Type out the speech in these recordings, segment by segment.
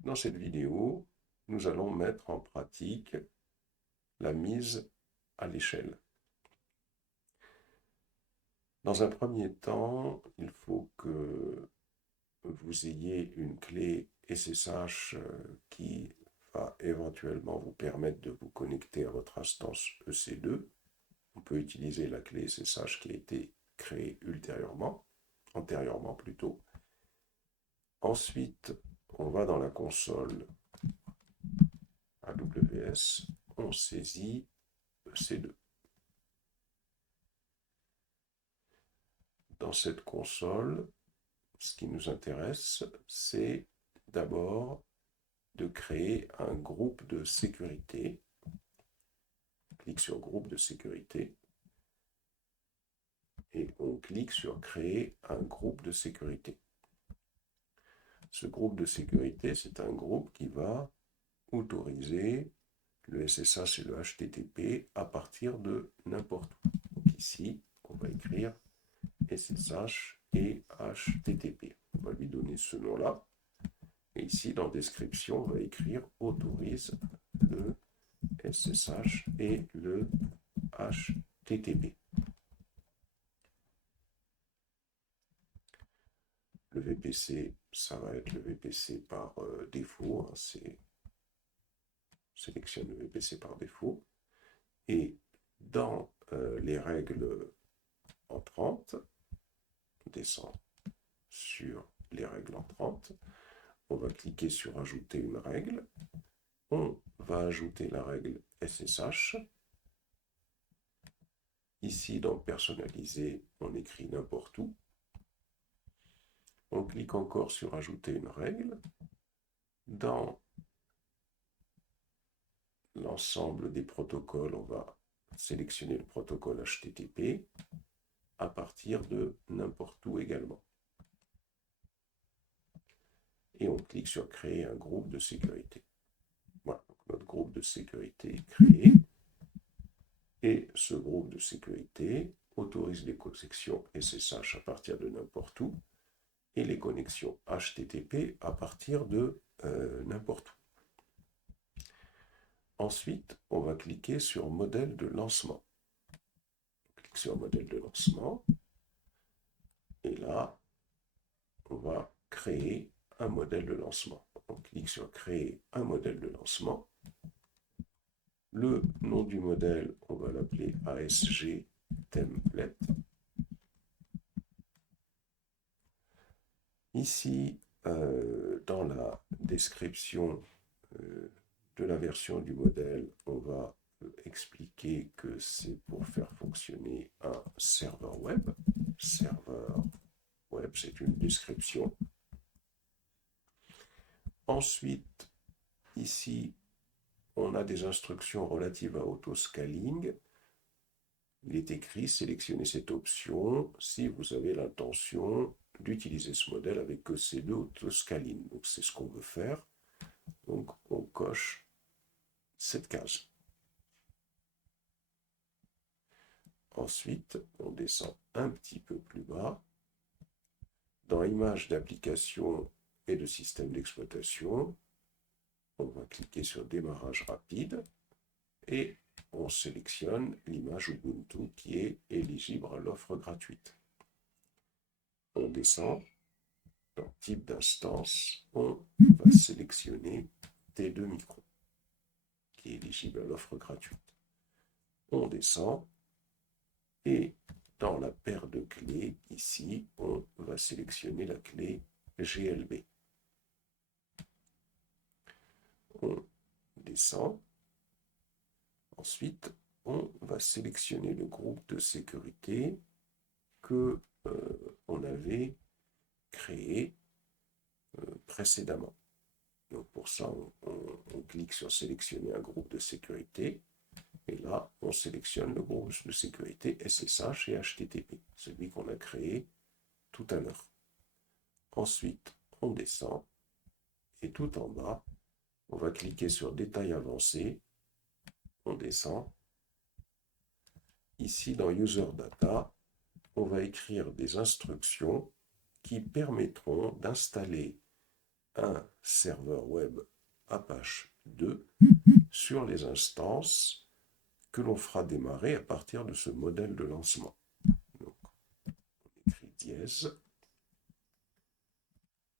Dans cette vidéo, nous allons mettre en pratique la mise à l'échelle. Dans un premier temps, il faut que vous ayez une clé SSH qui va éventuellement vous permettre de vous connecter à votre instance EC2. On peut utiliser la clé SSH qui a été créée antérieurement plutôt. Ensuite, on va dans la console AWS, on saisit EC2. Dans cette console, ce qui nous intéresse, c'est d'abord de créer un groupe de sécurité. On clique sur groupe de sécurité et on clique sur créer un groupe de sécurité. Ce groupe de sécurité, c'est un groupe qui va autoriser le SSH et le HTTP à partir de n'importe où. Donc ici, on va écrire SSH et HTTP. On va lui donner ce nom-là. Et ici, dans description, on va écrire autorise le SSH et le HTTP. Le VPC, ça va être le VPC par défaut. C'est sélectionne le VPC par défaut. Et dans les règles entrantes, on descend sur les règles entrantes. On va cliquer sur ajouter une règle. On va ajouter la règle SSH. Ici, dans personnaliser, on écrit n'importe où. On clique encore sur ajouter une règle. Dans l'ensemble des protocoles, on va sélectionner le protocole HTTP à partir de n'importe où également. Et on clique sur créer un groupe de sécurité. Voilà, donc notre groupe de sécurité est créé. Et ce groupe de sécurité autorise les connexions SSH à partir de n'importe où et les connexions HTTP à partir de n'importe où. Ensuite, on va cliquer sur modèle de lancement. On clique sur modèle de lancement. Et là, on va créer un modèle de lancement. On clique sur créer un modèle de lancement. Le nom du modèle, on va l'appeler ASG Template. Ici, dans la description de la version du modèle, on va expliquer que c'est pour faire fonctionner un serveur web. Serveur web, c'est une description. Ensuite, ici, on a des instructions relatives à autoscaling. Il est écrit sélectionnez cette option si vous avez l'intention d'utiliser ce modèle avec EC2 autoscaling. Donc c'est ce qu'on veut faire. Donc on coche cette case. Ensuite, on descend un petit peu plus bas. Dans images d'application et de système d'exploitation, on va cliquer sur démarrage rapide et on sélectionne l'image Ubuntu qui est éligible à l'offre gratuite. On descend. Dans type d'instance, on va sélectionner T2 Micro qui est éligible à l'offre gratuite. On descend et dans la paire de clés, ici, on va sélectionner la clé GLB. On descend. Ensuite, on va sélectionner le groupe de sécurité que on avait créé précédemment. Donc pour ça, on clique sur sélectionner un groupe de sécurité. Et là, on sélectionne le groupe de sécurité SSH et HTTP, celui qu'on a créé tout à l'heure. Ensuite, on descend et tout en bas, on va cliquer sur détail avancé. On descend. Ici, dans User Data, on va écrire des instructions qui permettront d'installer un serveur web Apache 2 sur les instances que l'on fera démarrer à partir de ce modèle de lancement. Donc, on écrit dièse,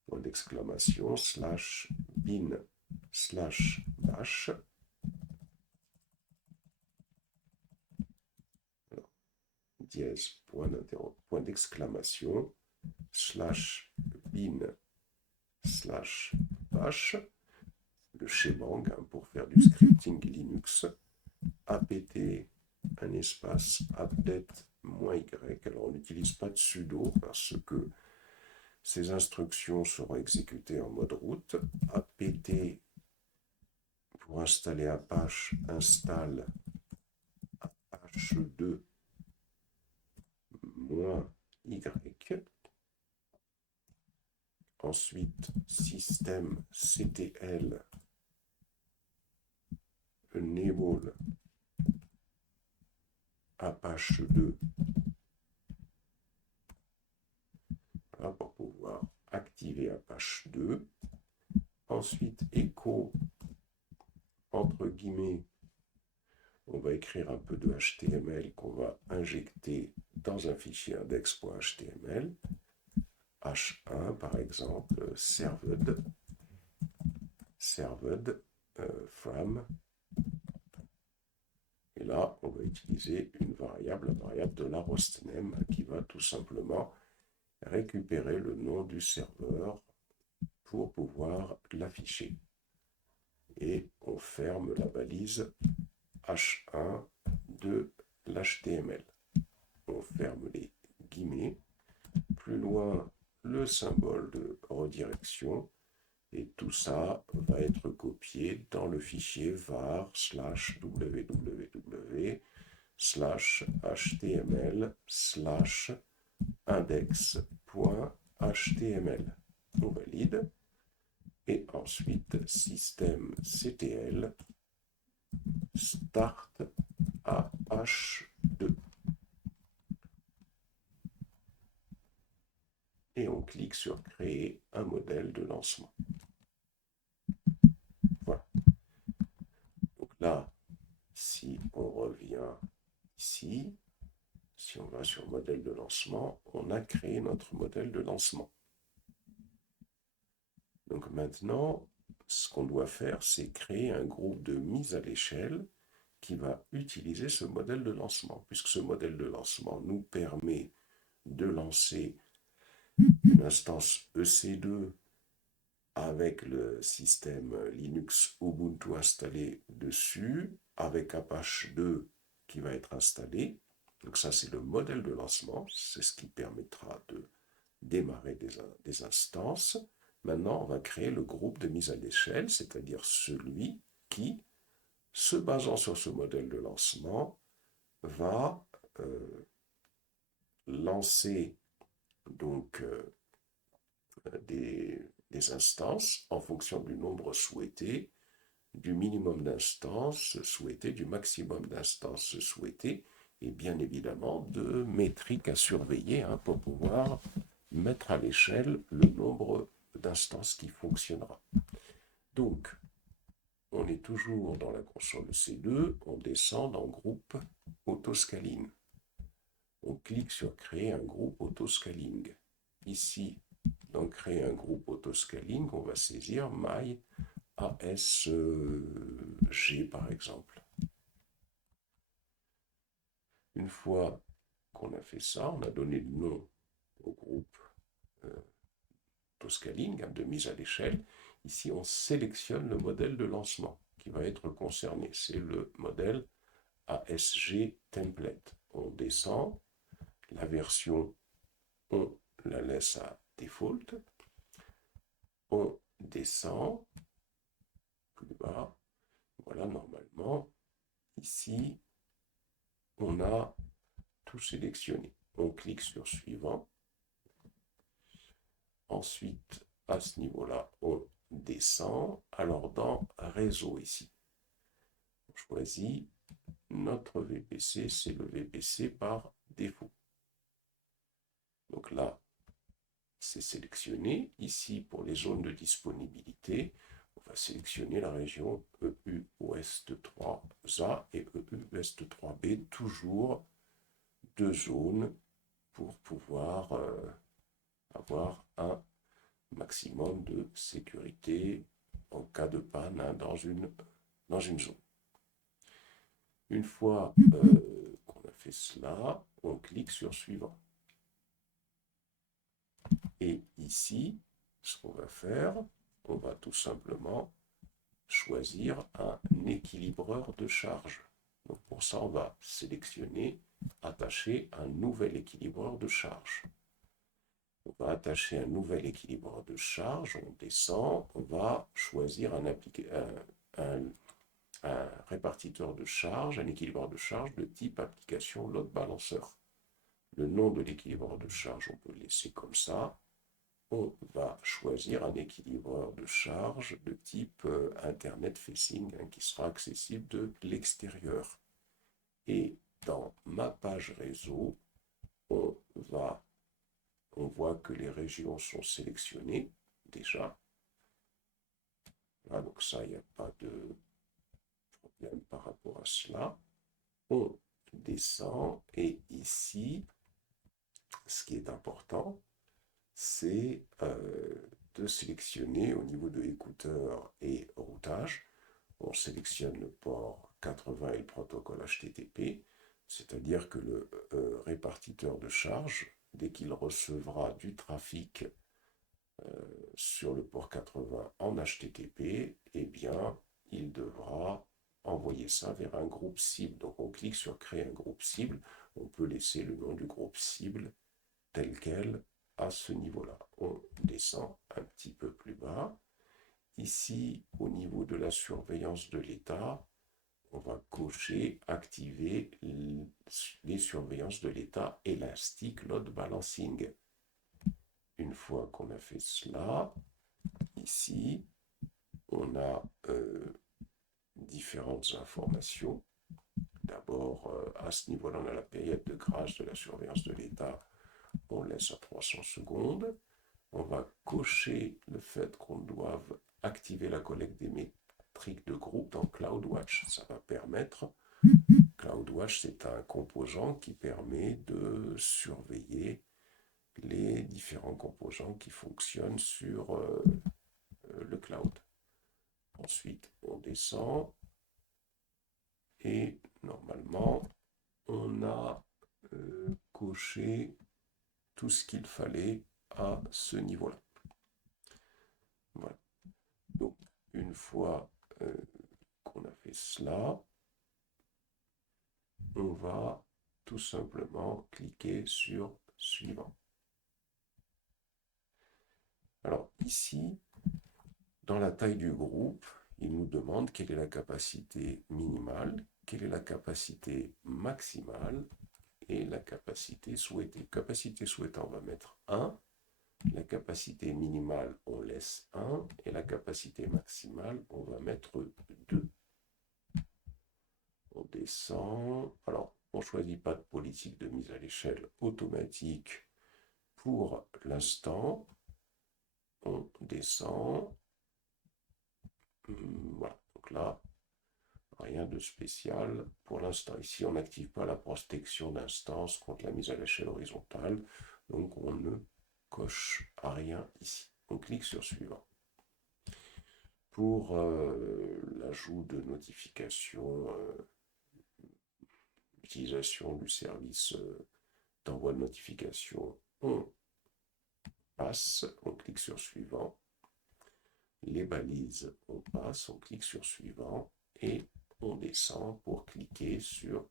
point d'exclamation, slash bin slash bash. Dièse, point d'exclamation, slash bin slash bash, le shebang pour faire du scripting Linux, apt, un espace, update -y. Alors on n'utilise pas de sudo parce que ces instructions seront exécutées en mode route. Apt pour installer Apache, installe Apache2 -y. Ensuite, systemctl enable Apache2 pour pouvoir activer Apache2. Ensuite, echo, entre guillemets, on va écrire un peu de HTML qu'on va injecter dans un fichier index.html. H1 par exemple, served from, et là on va utiliser une variable, la variable de la hostname, qui va tout simplement récupérer le nom du serveur pour pouvoir l'afficher. Et on ferme la balise H1 de l'HTML. On ferme les guillemets. Plus loin, le symbole de redirection. Et tout ça va être copié dans le fichier var /www/html/index.html. On valide. Et ensuite, systemctl start Apache2. Et on clique sur créer un modèle de lancement. Voilà. Donc là, si on revient ici, si on va sur modèle de lancement, on a créé notre modèle de lancement. Donc maintenant, ce qu'on doit faire, c'est créer un groupe de mise à l'échelle qui va utiliser ce modèle de lancement, puisque ce modèle de lancement nous permet de lancer une instance EC2 avec le système Linux Ubuntu installé dessus, avec Apache 2 qui va être installé. Donc ça, c'est le modèle de lancement, c'est ce qui permettra de démarrer des instances. Maintenant, on va créer le groupe de mise à l'échelle, c'est-à-dire celui qui, se basant sur ce modèle de lancement, va lancer donc des instances en fonction du nombre souhaité, du minimum d'instances souhaitées, du maximum d'instances souhaitées, et bien évidemment de métriques à surveiller pour pouvoir mettre à l'échelle le nombre d'instances qui fonctionnera. Donc, on est toujours dans la console C2, on descend dans groupe autoscaling. On clique sur créer un groupe autoscaling. Ici, dans créer un groupe autoscaling, on va saisir my ASG par exemple. Une fois qu'on a fait ça, on a donné le nom au groupe autoscaling de mise à l'échelle. Ici, on sélectionne le modèle de lancement qui va être concerné. C'est le modèle ASG template. On descend, la version, on la laisse à default. On descend plus bas. Voilà, normalement, ici, on a tout sélectionné. On clique sur suivant. Ensuite, à ce niveau-là, on descend. Alors, dans réseau ici, on choisit notre VPC, c'est le VPC par défaut. Donc là, c'est sélectionné. Ici, pour les zones de disponibilité, on va sélectionner la région EU Ouest 3A et EU Ouest 3B, toujours deux zones pour pouvoir avoir un maximum de sécurité en cas de panne dans une zone. Une fois qu'on a fait cela, on clique sur suivant. Et ici, ce qu'on va faire, on va tout simplement choisir un équilibreur de charge. Donc pour ça, on va sélectionner, attacher un nouvel équilibreur de charge. On va attacher un nouvel équilibreur de charge, on descend, on va choisir un répartiteur de charge, un équilibreur de charge de type application load balancer. Le nom de l'équilibreur de charge, on peut le laisser comme ça. On va choisir un équilibreur de charge de type Internet Facing qui sera accessible de l'extérieur. Et dans ma page réseau, on voit que les régions sont sélectionnées déjà. Voilà, donc ça, il n'y a pas de problème par rapport à cela. On descend et ici, ce qui est important, c'est de sélectionner au niveau de écouteurs et routage. On sélectionne le port 80 et le protocole HTTP, c'est-à-dire que le répartiteur de charge, dès qu'il recevra du trafic sur le port 80 en HTTP, eh bien, il devra envoyer ça vers un groupe cible. Donc on clique sur créer un groupe cible, on peut laisser le nom du groupe cible tel quel à ce niveau-là. On descend un petit peu plus bas. Ici, au niveau de la surveillance de l'état, on va cocher, activer les surveillances de l'état Elastic Load Balancing. Une fois qu'on a fait cela, ici, on a différentes informations. D'abord, à ce niveau-là, on a la période de grâce de la surveillance de l'état. On laisse à 300 secondes. On va cocher le fait qu'on doive activer la collecte des métriques de groupe dans CloudWatch. Ça va permettre, CloudWatch, c'est un composant qui permet de surveiller les différents composants qui fonctionnent sur le cloud. Ensuite, on descend et normalement, on a coché tout ce qu'il fallait à ce niveau-là. Voilà. Donc, une fois qu'on a fait cela, on va tout simplement cliquer sur suivant. Alors ici, dans la taille du groupe, il nous demande quelle est la capacité minimale, quelle est la capacité maximale et la capacité souhaitée. Capacité souhaitée, on va mettre 1. La capacité minimale, on laisse 1. Et la capacité maximale, on va mettre 2. On descend. Alors, on ne choisit pas de politique de mise à l'échelle automatique pour l'instant. On descend. Voilà. Donc là, rien de spécial pour l'instant. Ici, on n'active pas la protection d'instance contre la mise à l'échelle horizontale. Donc, on ne coche à rien ici. On clique sur suivant. Pour l'ajout de notifications, l'utilisation du service d'envoi de notification, on passe, on clique sur suivant. Les balises, on passe, on clique sur suivant et on descend pour cliquer sur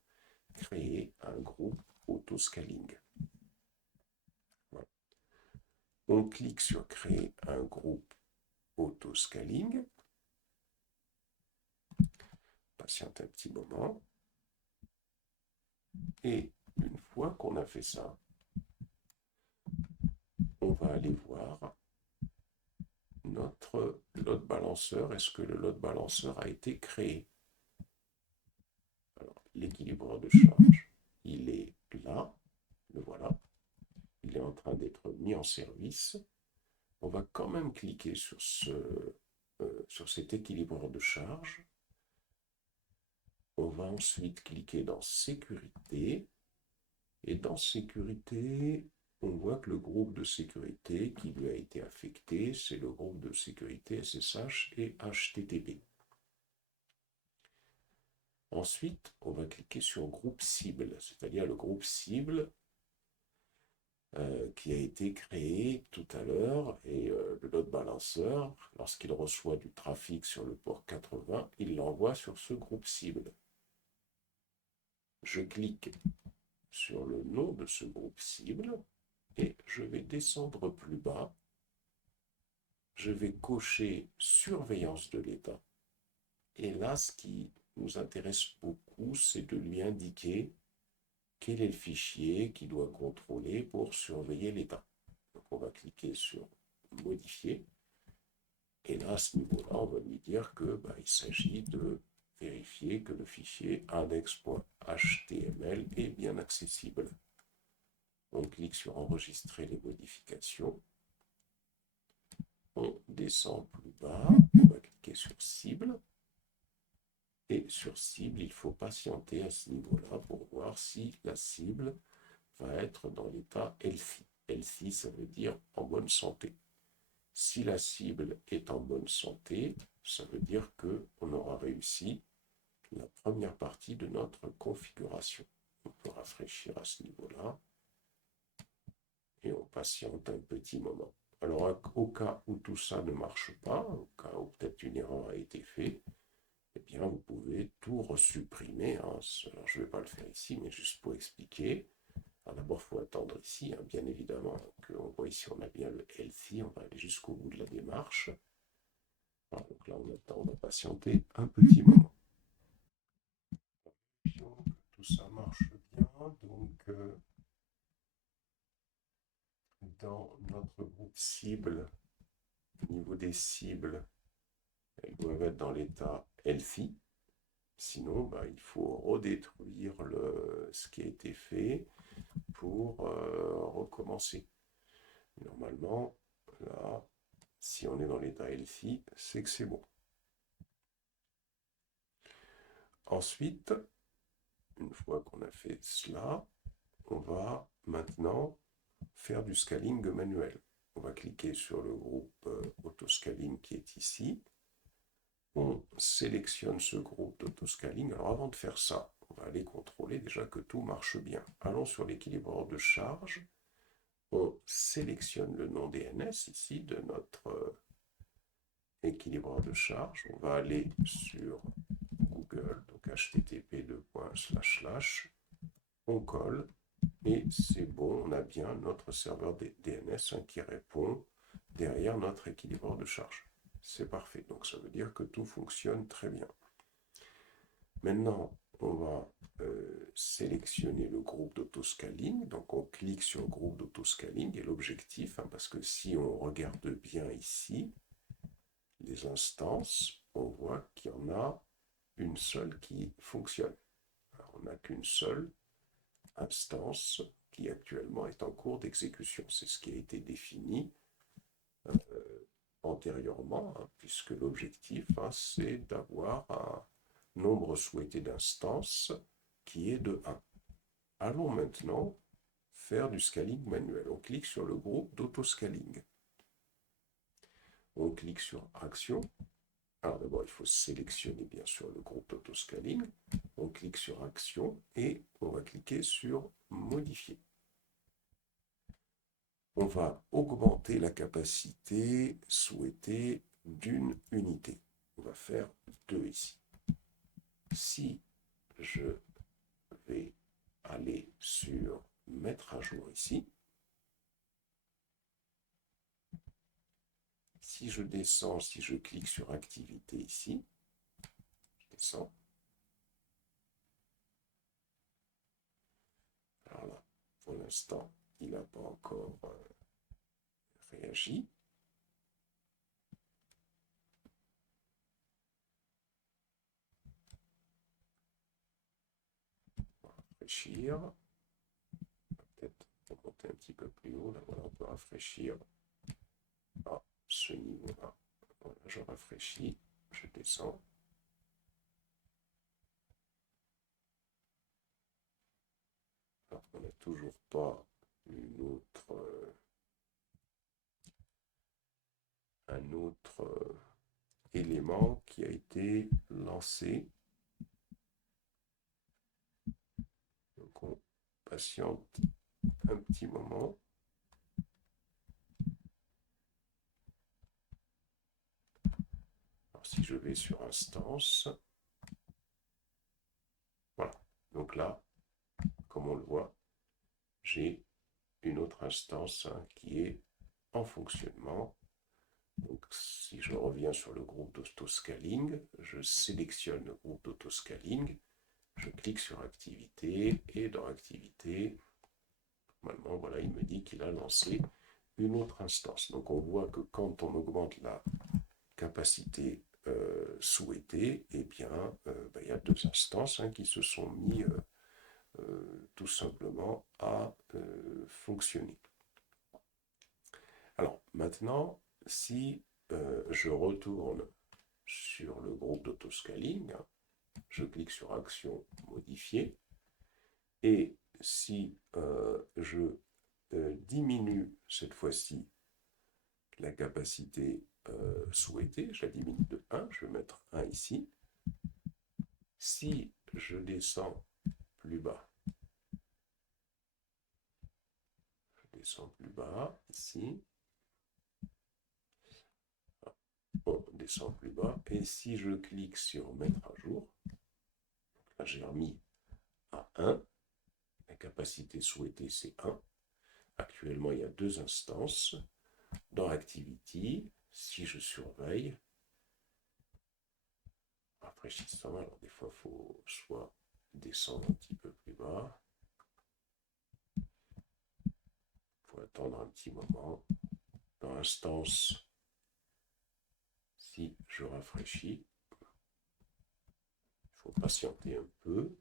créer un groupe autoscaling. Voilà. On clique sur créer un groupe autoscaling. Patiente un petit moment. Et une fois qu'on a fait ça, on va aller voir notre load balancer. Est-ce que le load balancer a été créé? Alors, l'équilibreur de charge, il est là, le voilà. Il est en train train d'être mis en service. On va quand même cliquer sur cet équilibreur de charge. On va ensuite cliquer dans Sécurité. Et dans Sécurité, on voit que le groupe de sécurité qui lui a été affecté, c'est le groupe de sécurité SSH et HTTP. Ensuite, on va cliquer sur Groupe cible, c'est-à-dire le groupe cible qui a été créé tout à l'heure, et le load balancer, lorsqu'il reçoit du trafic sur le port 80, il l'envoie sur ce groupe cible. Je clique sur le nom de ce groupe cible et je vais descendre plus bas. Je vais cocher surveillance de l'état. Et là, ce qui nous intéresse beaucoup, c'est de lui indiquer quel est le fichier qu'il doit contrôler pour surveiller l'état. Donc on va cliquer sur modifier. Et là, à ce niveau-là, on va lui dire que il s'agit de vérifier que le fichier index.html est bien accessible. On clique sur enregistrer les modifications. On descend plus bas, on va cliquer sur cible. Et sur cible, il faut patienter à ce niveau-là pour voir si la cible va être dans l'état healthy. Healthy, ça veut dire en bonne santé. Si la cible est en bonne santé, ça veut dire qu'on aura réussi la première partie de notre configuration. On peut rafraîchir à ce niveau-là et on patiente un petit moment. Alors, au cas où tout ça ne marche pas, au cas où peut-être une erreur a été faite, eh bien, vous pouvez tout resupprimer. Alors, je ne vais pas le faire ici, mais juste pour expliquer. Alors d'abord, il faut attendre ici, bien évidemment. On voit ici, on a bien le healthy. On va aller jusqu'au bout de la démarche. Alors, donc là, on attend, on va patienter un petit moment. Tout ça marche bien. Donc, dans notre groupe cible, au niveau des cibles, elles doivent être dans l'état healthy. Sinon, il faut redétruire ce qui a été fait pour recommencer. Normalement, là, si on est dans l'état healthy, c'est que c'est bon. Ensuite, une fois qu'on a fait cela, on va maintenant faire du scaling manuel. On va cliquer sur le groupe autoscaling qui est ici. On sélectionne ce groupe d'autoscaling. Alors avant de faire ça, on va aller contrôler déjà que tout marche bien. Allons sur l'équilibreur de charge. On sélectionne le nom DNS ici de notre équilibreur de charge. On va aller sur Google, donc http://. On colle et c'est bon, on a bien notre serveur DNS qui répond derrière notre équilibreur de charge. C'est parfait, donc ça veut dire que tout fonctionne très bien. Maintenant, on va sélectionner le groupe d'autoscaling. Donc on clique sur le groupe d'autoscaling et l'objectif, parce que si on regarde bien ici, les instances, on voit qu'il y en a une seule qui fonctionne. Alors, on n'a qu'une seule instance qui actuellement est en cours d'exécution. C'est ce qui a été défini antérieurement, puisque l'objectif, c'est d'avoir un nombre souhaité d'instances qui est de 1. Allons maintenant faire du scaling manuel. On clique sur le groupe d'autoscaling. On clique sur Action. Alors d'abord, il faut sélectionner bien sûr le groupe d'autoscaling. On clique sur Action et on va cliquer sur Modifier. On va augmenter la capacité souhaitée d'une unité. On va faire 2 ici. Si je vais aller sur Mettre à jour ici, si je descends, si je clique sur Activité ici, je descends. Alors là, pour l'instant, il n'a pas encore réagi. On va rafraîchir. Peut-être monter un petit peu plus haut. Là, voilà, on peut rafraîchir à ce niveau-là. Voilà, je rafraîchis, je descends. Alors, on n'a toujours pas un autre élément qui a été lancé. Donc on patiente un petit moment. Alors si je vais sur instance, voilà. Donc là, comme on le voit, j'ai une autre instance qui est en fonctionnement. Donc si je reviens sur le groupe d'autoscaling, je sélectionne le groupe d'autoscaling, je clique sur activité et dans activité, normalement, voilà, il me dit qu'il a lancé une autre instance. Donc on voit que quand on augmente la capacité souhaitée, eh bien, il y a deux instances qui se sont mis tout simplement à fonctionner. Alors maintenant, si je retourne sur le groupe d'autoscaling, je clique sur Action modifier, et si je diminue cette fois-ci la capacité souhaitée, je la diminue de 1, je vais mettre 1 ici. Si je descends plus bas, ici, on descend plus bas, et si je clique sur mettre à jour, là j'ai remis à 1, la capacité souhaitée c'est 1, actuellement il y a deux instances, dans Activity, si je surveille, rafraîchissant, alors des fois il faut soit descendre un petit peu plus bas, il faut attendre un petit moment, dans instance, si je rafraîchis, il faut patienter un peu,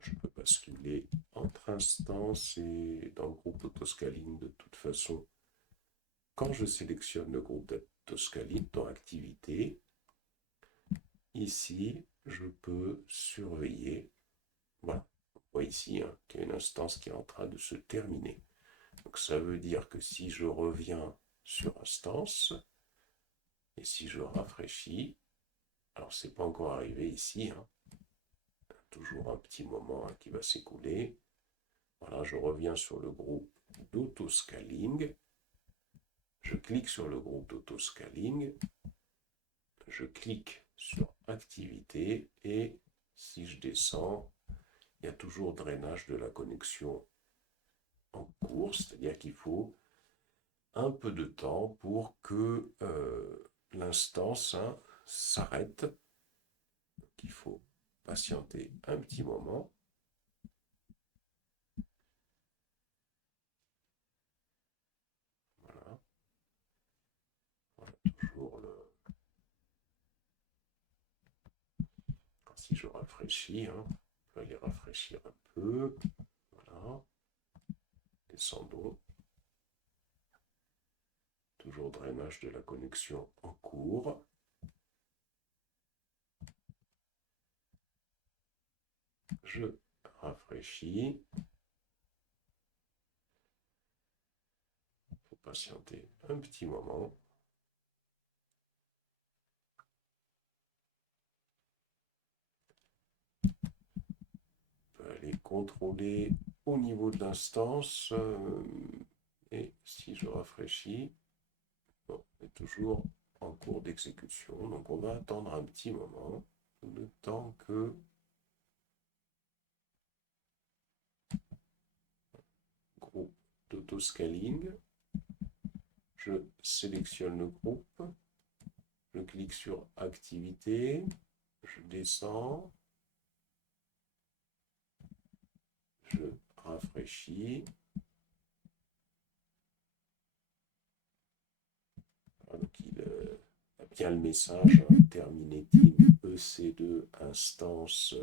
je peux basculer entre instances et dans le groupe d'autoscaling de toute façon. Quand je sélectionne le groupe d'autoscaling dans Activité, ici, je peux surveiller. Voilà, on voit ici qu'il y a une instance qui est en train de se terminer. Donc ça veut dire que si je reviens sur instance, et si je rafraîchis, alors c'est pas encore arrivé ici, toujours un petit moment qui va s'écouler. Voilà, je reviens sur le groupe d'autoscaling. Je clique sur le groupe d'autoscaling. Je clique sur activité et si je descends, il y a toujours drainage de la connexion en cours, c'est-à-dire qu'il faut un peu de temps pour que l'instance s'arrête. Donc il faut patienter un petit moment. Voilà. Voilà, toujours le... Si je rafraîchis, je vais aller rafraîchir un peu. Voilà. Descendons. Toujours drainage de la connexion en cours. Je rafraîchis. Il faut patienter un petit moment. On peut aller contrôler au niveau de l'instance. Et si je rafraîchis, bon, on est toujours en cours d'exécution. Donc on va attendre un petit moment, le temps que groupe d'autoscaling, je sélectionne le groupe, je clique sur activité, je descends, je rafraîchis. Donc il a bien le message, terminé team EC2 instance.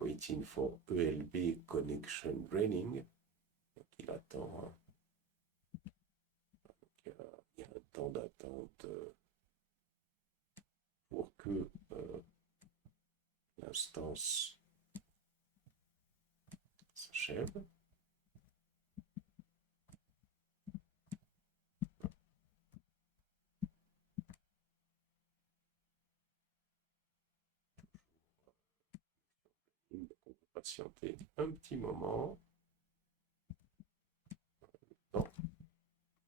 Oui, waiting for ELB connection draining. Donc il attend. Hein. Il y a un temps d'attente pour que l'instance s'achève. On peut patienter un petit moment. Non.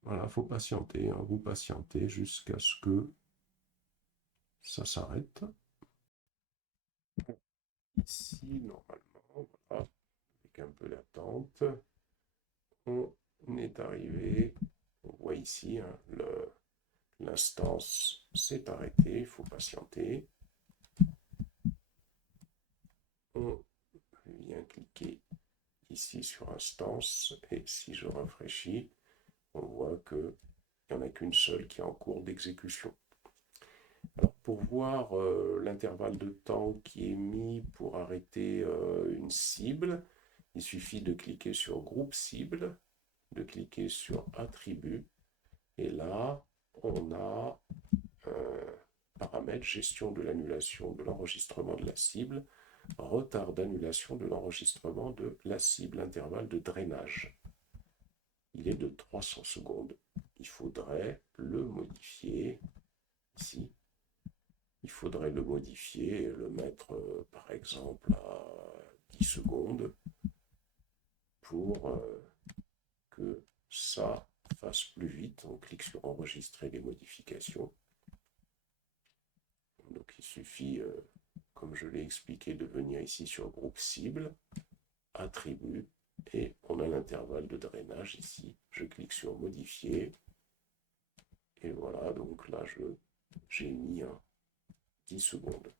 Voilà, il faut patienter. Hein, vous patientez jusqu'à ce que ça s'arrête. Ici, normalement, voilà, avec un peu d'attente, on est arrivé. On voit ici, hein, l'instance s'est arrêtée, il faut patienter. On vient cliquer ici sur instance et si je rafraîchis, on voit qu'il n'y en a qu'une seule qui est en cours d'exécution. Alors pour voir l'intervalle de temps qui est mis pour arrêter une cible, il suffit de cliquer sur groupe cible, de cliquer sur attribut et là on a paramètre gestion de l'annulation de l'enregistrement de la cible, retard d'annulation de l'enregistrement de la cible, intervalle de drainage. Il est de 300 secondes. Il faudrait le modifier ici. Il faudrait le modifier et le mettre par exemple à 10 secondes pour que ça fasse plus vite. On clique sur enregistrer les modifications. Donc il suffit, comme je l'ai expliqué, de venir ici sur groupe cible, attribut, et on a l'intervalle de drainage ici. Je clique sur modifier, et voilà, donc là j'ai mis 10 secondes.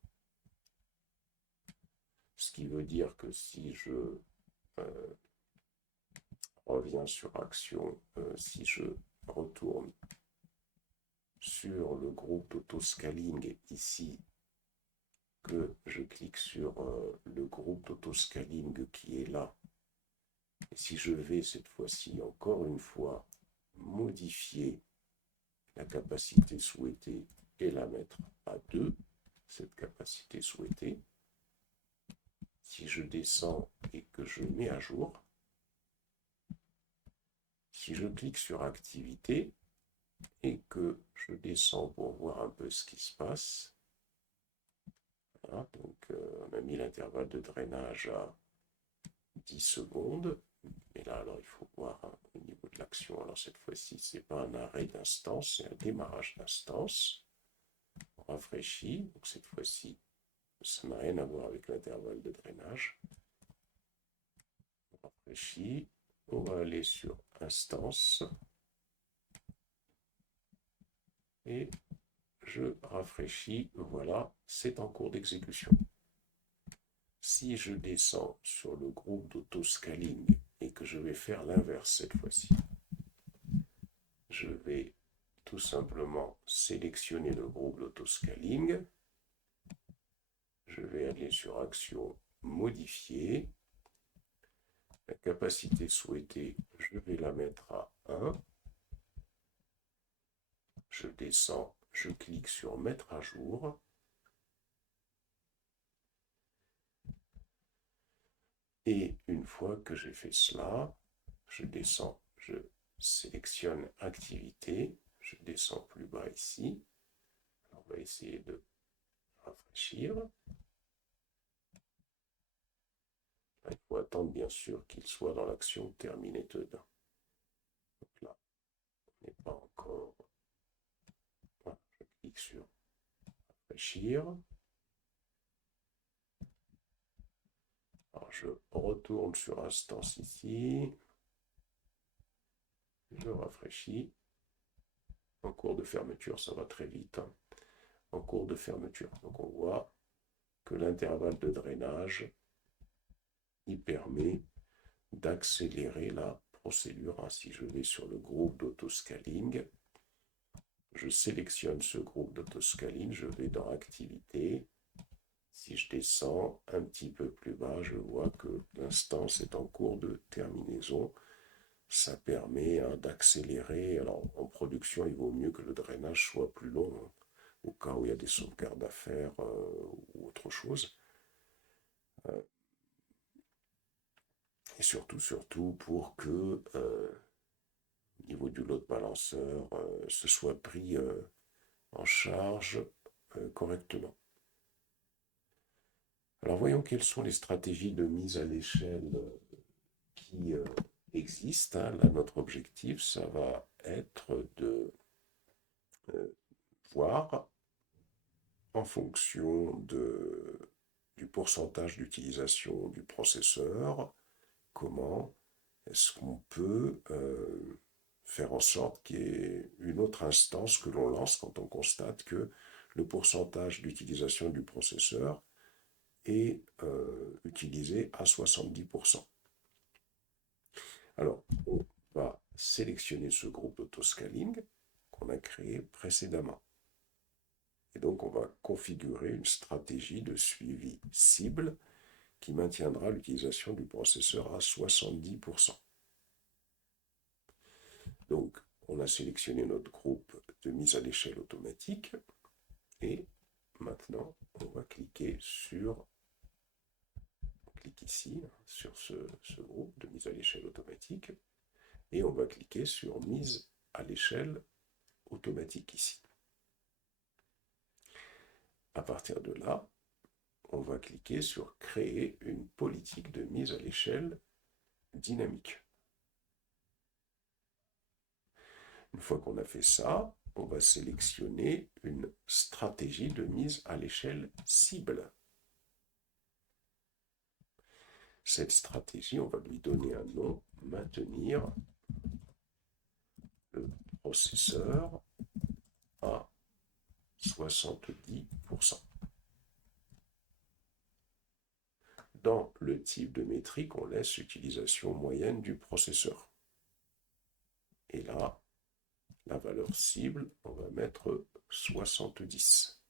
Ce qui veut dire que si je reviens sur action, si je retourne sur le groupe d'autoscaling ici, que je clique sur le groupe d'autoscaling qui est là, et si je vais cette fois-ci encore une fois modifier la capacité souhaitée et la mettre à 2, cette capacité souhaitée, si je descends et que je mets à jour, si je clique sur activité et que je descends pour voir un peu ce qui se passe, voilà, donc on a mis l'intervalle de drainage à 10 secondes, mais là alors il faut voir hein, au niveau de l'action, alors cette fois-ci c'est pas un arrêt d'instance, c'est un démarrage d'instance. On rafraîchit, donc cette fois-ci ça n'a rien à voir avec l'intervalle de drainage. On rafraîchit, on va aller sur instance et je rafraîchis, voilà, c'est en cours d'exécution. Si je descends sur le groupe d'autoscaling et que je vais faire l'inverse cette fois-ci, je vais tout simplement sélectionner le groupe d'autoscaling, je vais aller sur action modifier, la capacité souhaitée, je vais la mettre à 1, je descends, je clique sur mettre à jour, et une fois que j'ai fait cela, je descends, je sélectionne activité, je descends plus bas ici, on va essayer de rafraîchir. Il faut attendre bien sûr qu'il soit dans l'action terminated. Donc là, on n'est pas encore. Voilà, je clique sur rafraîchir. Alors je retourne sur instance ici. Je rafraîchis. En cours de fermeture, ça va très vite. Hein. En cours de fermeture. Donc on voit que l'intervalle de drainage, il permet d'accélérer la procédure. Hein. Si je vais sur le groupe d'autoscaling, je sélectionne ce groupe d'autoscaling, je vais dans activité, Si je descends un petit peu plus bas, je vois que l'instance est en cours de terminaison. Ça permet d'accélérer. Alors en production, il vaut mieux que le drainage soit plus long, hein, au cas où il y a des sauvegardes à faire ou autre chose. Et surtout pour que au niveau du load balanceur, ce soit pris en charge correctement. Alors voyons quelles sont les stratégies de mise à l'échelle qui existent. Hein. Là, notre objectif, ça va être de voir en fonction du pourcentage d'utilisation du processeur, comment est-ce qu'on peut faire en sorte qu'il y ait une autre instance que l'on lance quand on constate que le pourcentage d'utilisation du processeur est utilisé à 70%. Alors, on va sélectionner ce groupe d'autoscaling qu'on a créé précédemment. Et donc, on va configurer une stratégie de suivi cible qui maintiendra l'utilisation du processeur à 70%. Donc, on a sélectionné notre groupe de mise à l'échelle automatique et maintenant, on va cliquer ici, sur ce groupe de mise à l'échelle automatique et on va cliquer sur mise à l'échelle automatique ici. À partir de là, on va cliquer sur créer une politique de mise à l'échelle dynamique. Une fois qu'on a fait ça, on va sélectionner une stratégie de mise à l'échelle cible. Cette stratégie, on va lui donner un nom, maintenir le processeur à 70%. Dans le type de métrique, on laisse utilisation moyenne du processeur. Et là, la valeur cible, on va mettre 70.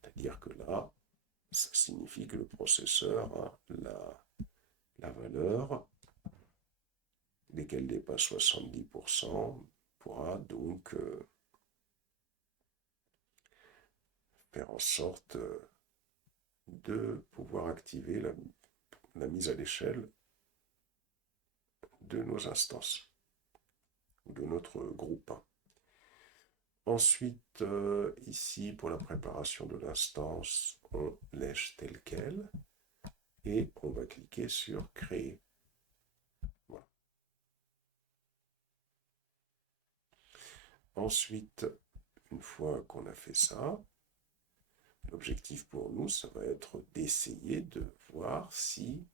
C'est-à-dire que là, ça signifie que le processeur a la valeur, dès qu'elle dépasse 70%, pourra donc faire en sorte de pouvoir activer la mise à l'échelle de nos instances, de notre groupe. Ensuite, ici, pour la préparation de l'instance, on lèche tel quel et on va cliquer sur créer. Voilà. Ensuite, une fois qu'on a fait ça, l'objectif pour nous, ça va être d'essayer de voir si,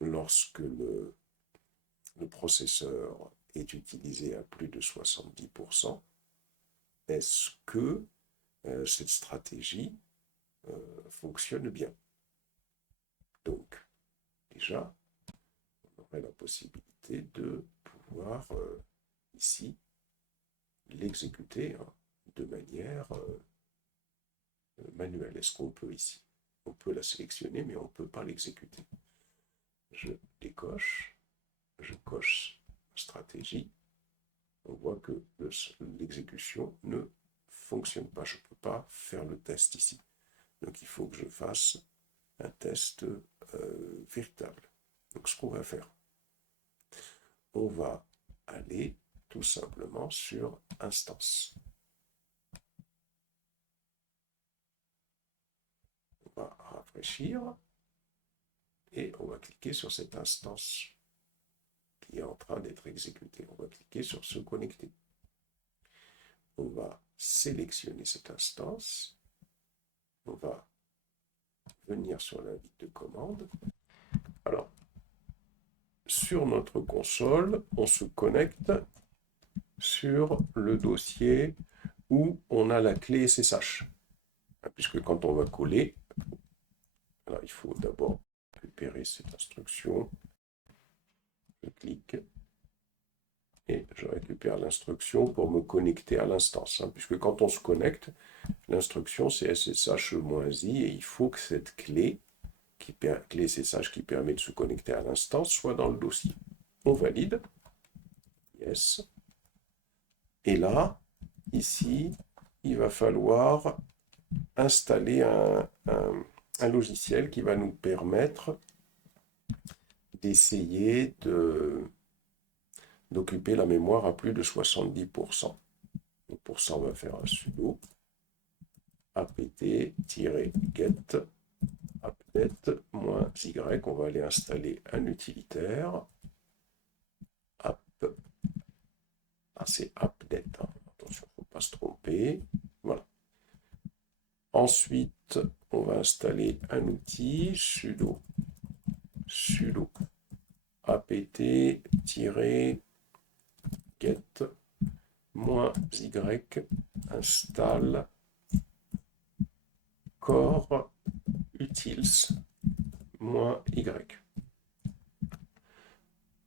lorsque le processeur est utilisé à plus de 70%, est-ce que cette stratégie fonctionne bien. Donc, déjà, on aurait la possibilité de pouvoir, ici, l'exécuter de manière manuelle. Est-ce qu'on peut ici? On peut la sélectionner, mais on ne peut pas l'exécuter. Je décoche, je coche stratégie. On voit que l'exécution ne fonctionne pas. Je ne peux pas faire le test ici. Donc il faut que je fasse un test véritable. Donc ce qu'on va faire, on va aller tout simplement sur instance. On va rafraîchir et on va cliquer sur cette instance qui est en train d'être exécutée. On va cliquer sur se connecter. On va sélectionner cette instance. On va venir sur l'invite de commande. Alors, sur notre console, on se connecte sur le dossier où on a la clé SSH. Puisque quand on va coller, alors il faut d'abord récupérer cette instruction. Je clique et je récupère l'instruction pour me connecter à l'instance, hein, puisque quand on se connecte, l'instruction c'est SSH-i et il faut que cette clé SSH qui permet de se connecter à l'instance soit dans le dossier. On valide. Yes. Et là, ici, il va falloir installer un logiciel qui va nous permettre d'essayer d'occuper la mémoire à plus de 70%. Donc pour ça, on va faire un sudo apt-get applet-y. On va aller installer un utilitaire. C'est applet. Hein. Attention, il ne faut pas se tromper. Voilà. Ensuite, on va installer un outil sudo apt-get -y install core utils -y.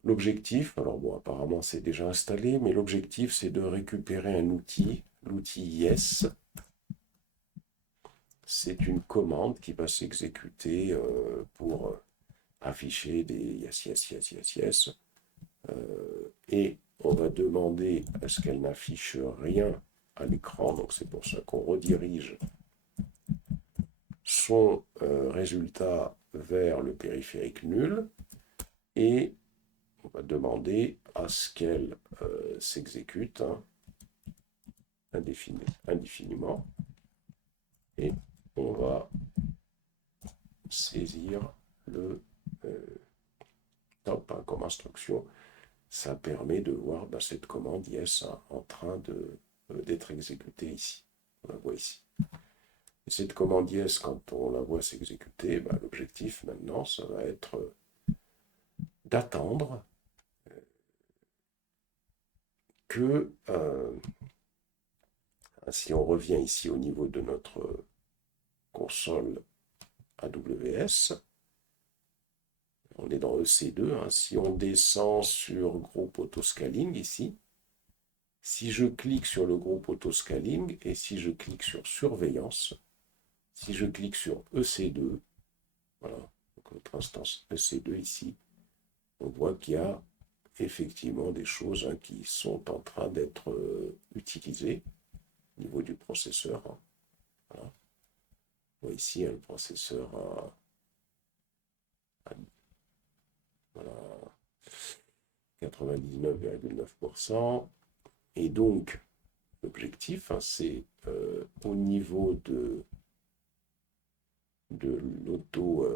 L'objectif, alors bon, apparemment c'est déjà installé, mais l'objectif c'est de récupérer un outil, l'outil yes. C'est une commande qui va s'exécuter pour afficher des yes. Et on va demander à ce qu'elle n'affiche rien à l'écran, donc c'est pour ça qu'on redirige son résultat vers le périphérique nul, et on va demander à ce qu'elle s'exécute indéfiniment, et on va saisir le top comme instruction. Ça permet de voir cette commande yes en train d'être exécutée ici. On la voit ici. Et cette commande yes, quand on la voit s'exécuter, l'objectif maintenant, ça va être d'attendre que, si on revient ici au niveau de notre console AWS, on est dans EC2, hein, si on descend sur groupe autoscaling ici, si je clique sur le groupe autoscaling et si je clique sur surveillance, si je clique sur EC2, voilà, donc notre instance EC2 ici, on voit qu'il y a effectivement des choses qui sont en train d'être utilisées au niveau du processeur. Hein. Voilà. On voit ici le processeur a voilà, 99,9%. Et donc, l'objectif, c'est au niveau de l'auto...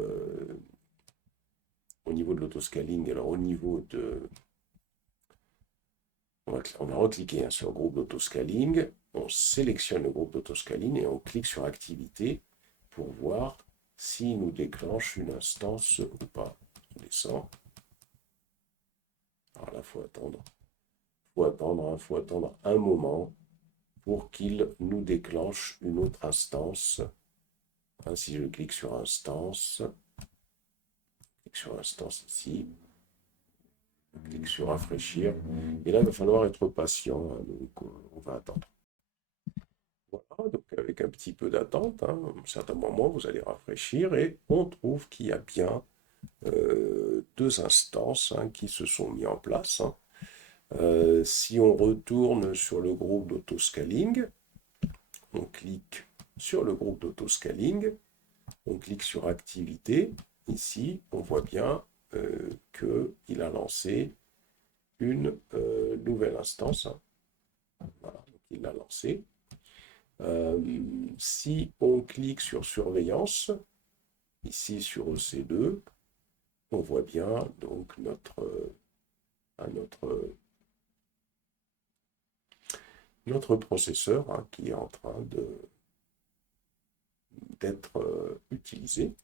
au niveau de l'autoscaling, alors au niveau de... On a recliqué sur le groupe d'autoscaling, on sélectionne le groupe d'autoscaling et on clique sur activité pour voir s'il nous déclenche une instance ou pas. On descend. Alors là, il faut attendre. Il faut attendre un moment pour qu'il nous déclenche une autre instance. Hein, si je clique sur instance, ici, je clique sur rafraîchir, et là il va falloir être patient, hein, donc on va attendre. Voilà, donc avec un petit peu d'attente, à un certain moment vous allez rafraîchir et on trouve qu'il y a bien deux instances qui se sont mis en place. Si on retourne sur le groupe d'autoscaling, on clique sur le groupe d'autoscaling, on clique sur activité. Ici, on voit bien qu'il a lancé une nouvelle instance. Voilà, donc il l'a lancé. Si on clique sur surveillance, ici sur EC2, on voit bien donc notre processeur qui est en train d'être utilisé.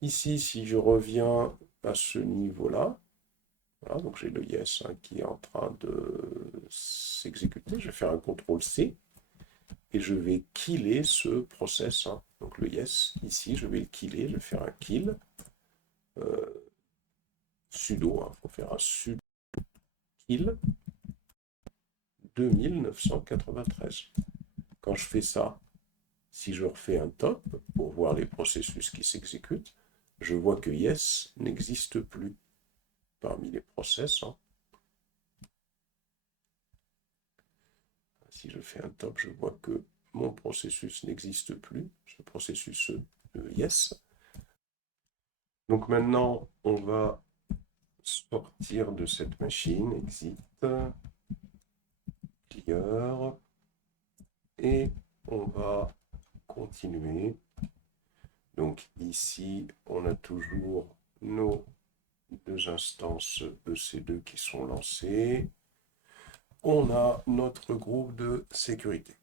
Ici, si je reviens à ce niveau-là, voilà, donc j'ai le yes qui est en train de s'exécuter. Je vais faire un CTRL-C et je vais killer ce process. Donc le yes, ici, je vais le killer. Je vais faire un kill. Sudo, il faut faire un sudo kill. 2993. Quand je fais ça, si je refais un top pour voir les processus qui s'exécutent, je vois que yes n'existe plus parmi les process. Si je fais un top, je vois que mon processus n'existe plus, ce processus yes. Donc maintenant, on va sortir de cette machine, exit, clear, et on va continuer. Donc ici, on a toujours nos deux instances EC2 qui sont lancées. On a notre groupe de sécurité.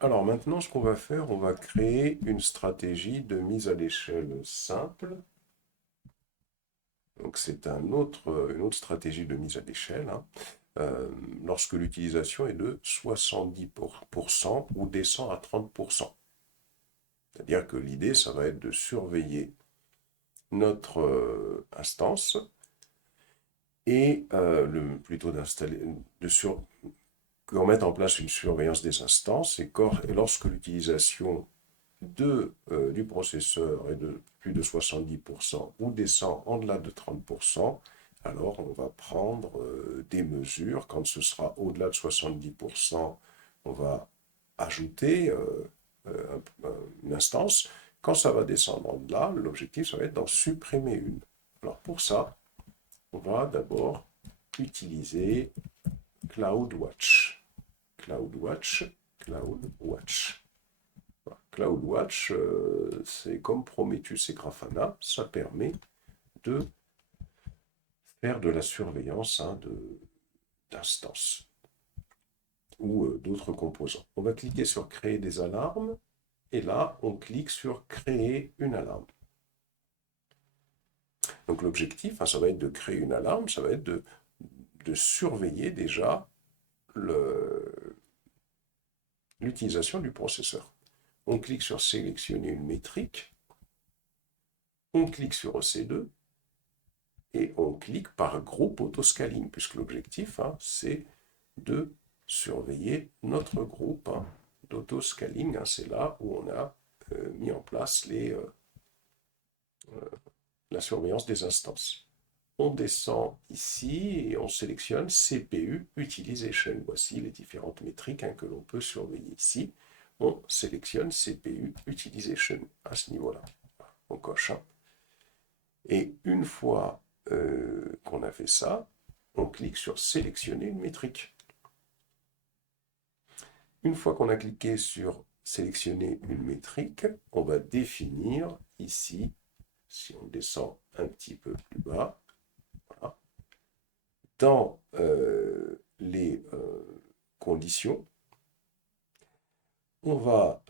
Alors maintenant, ce qu'on va faire, on va créer une stratégie de mise à l'échelle simple. Donc c'est une autre stratégie de mise à l'échelle, lorsque l'utilisation est de 70% ou descend à 30%. C'est-à-dire que l'idée, ça va être de surveiller notre instance et plutôt qu'on mette en place une surveillance des instances et lorsque l'utilisation du processeur est de plus de 70% ou descend en delà de 30%, alors on va prendre des mesures. Quand ce sera au-delà de 70%, on va ajouter une instance. Quand ça va descendre en delà, l'objectif, ça va être d'en supprimer une. Alors pour ça, on va d'abord utiliser CloudWatch. CloudWatch, CloudWatch. CloudWatch, c'est comme Prometheus et Grafana, ça permet de faire de la surveillance d'instances ou d'autres composants. On va cliquer sur créer des alarmes et là, on clique sur créer une alarme. Donc l'objectif, ça va être de créer une alarme, ça va être de surveiller déjà l'utilisation du processeur. On clique sur sélectionner une métrique, on clique sur EC2 et on clique par groupe autoscaling, puisque l'objectif, c'est de surveiller notre groupe d'autoscaling. C'est là où on a mis en place la surveillance des instances. On descend ici et on sélectionne CPU Utilization. Voici les différentes métriques que l'on peut surveiller ici. On sélectionne CPU Utilization à ce niveau-là. On coche. Et une fois qu'on a fait ça, on clique sur sélectionner une métrique. Une fois qu'on a cliqué sur sélectionner une métrique, on va définir ici, si on descend un petit peu plus bas, voilà, dans les conditions, on va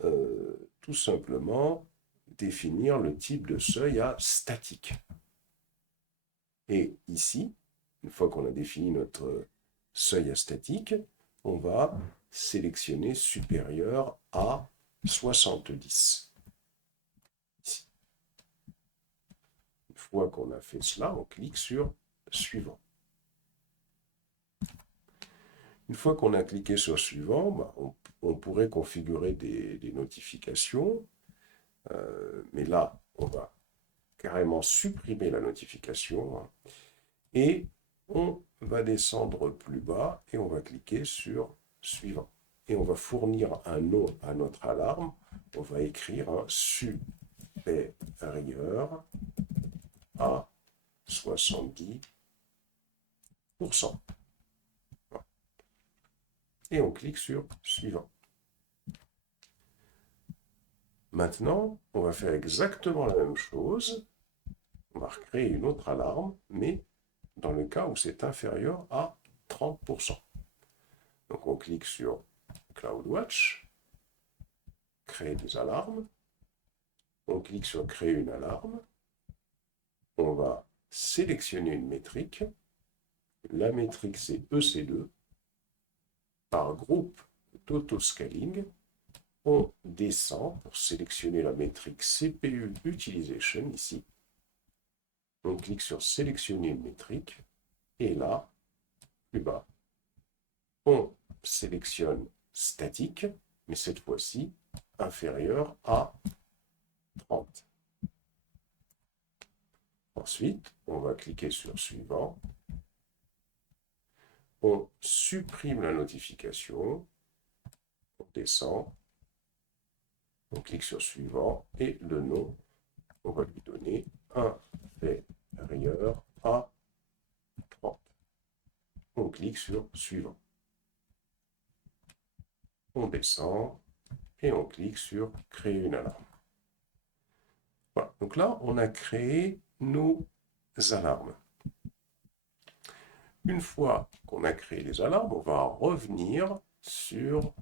tout simplement définir le type de seuil à statique. Et ici, une fois qu'on a défini notre seuil à statique, on va sélectionner supérieur à 70. Ici. Une fois qu'on a fait cela, on clique sur suivant. Une fois qu'on a cliqué sur suivant, on pourrait configurer des notifications, mais là, on va carrément supprimer la notification et on va descendre plus bas et on va cliquer sur suivant. Et on va fournir un nom à notre alarme. On va écrire supérieur à 70%. Et on clique sur suivant. Maintenant, on va faire exactement la même chose. On va recréer une autre alarme, mais dans le cas où c'est inférieur à 30%. Donc on clique sur CloudWatch, créer des alarmes. On clique sur créer une alarme. On va sélectionner une métrique. La métrique, c'est EC2. Par groupe d'autoscaling, on descend pour sélectionner la métrique CPU Utilization ici. On clique sur sélectionner une métrique. Et là, plus bas, on sélectionne statique, mais cette fois-ci inférieur à 30. Ensuite, on va cliquer sur suivant. On supprime la notification. On descend. On clique sur suivant et le nom, on va lui donner inférieur à 30. On clique sur suivant. On descend et on clique sur créer une alarme. Voilà. Donc là, on a créé nos alarmes. Une fois qu'on a créé les alarmes, on va revenir sur...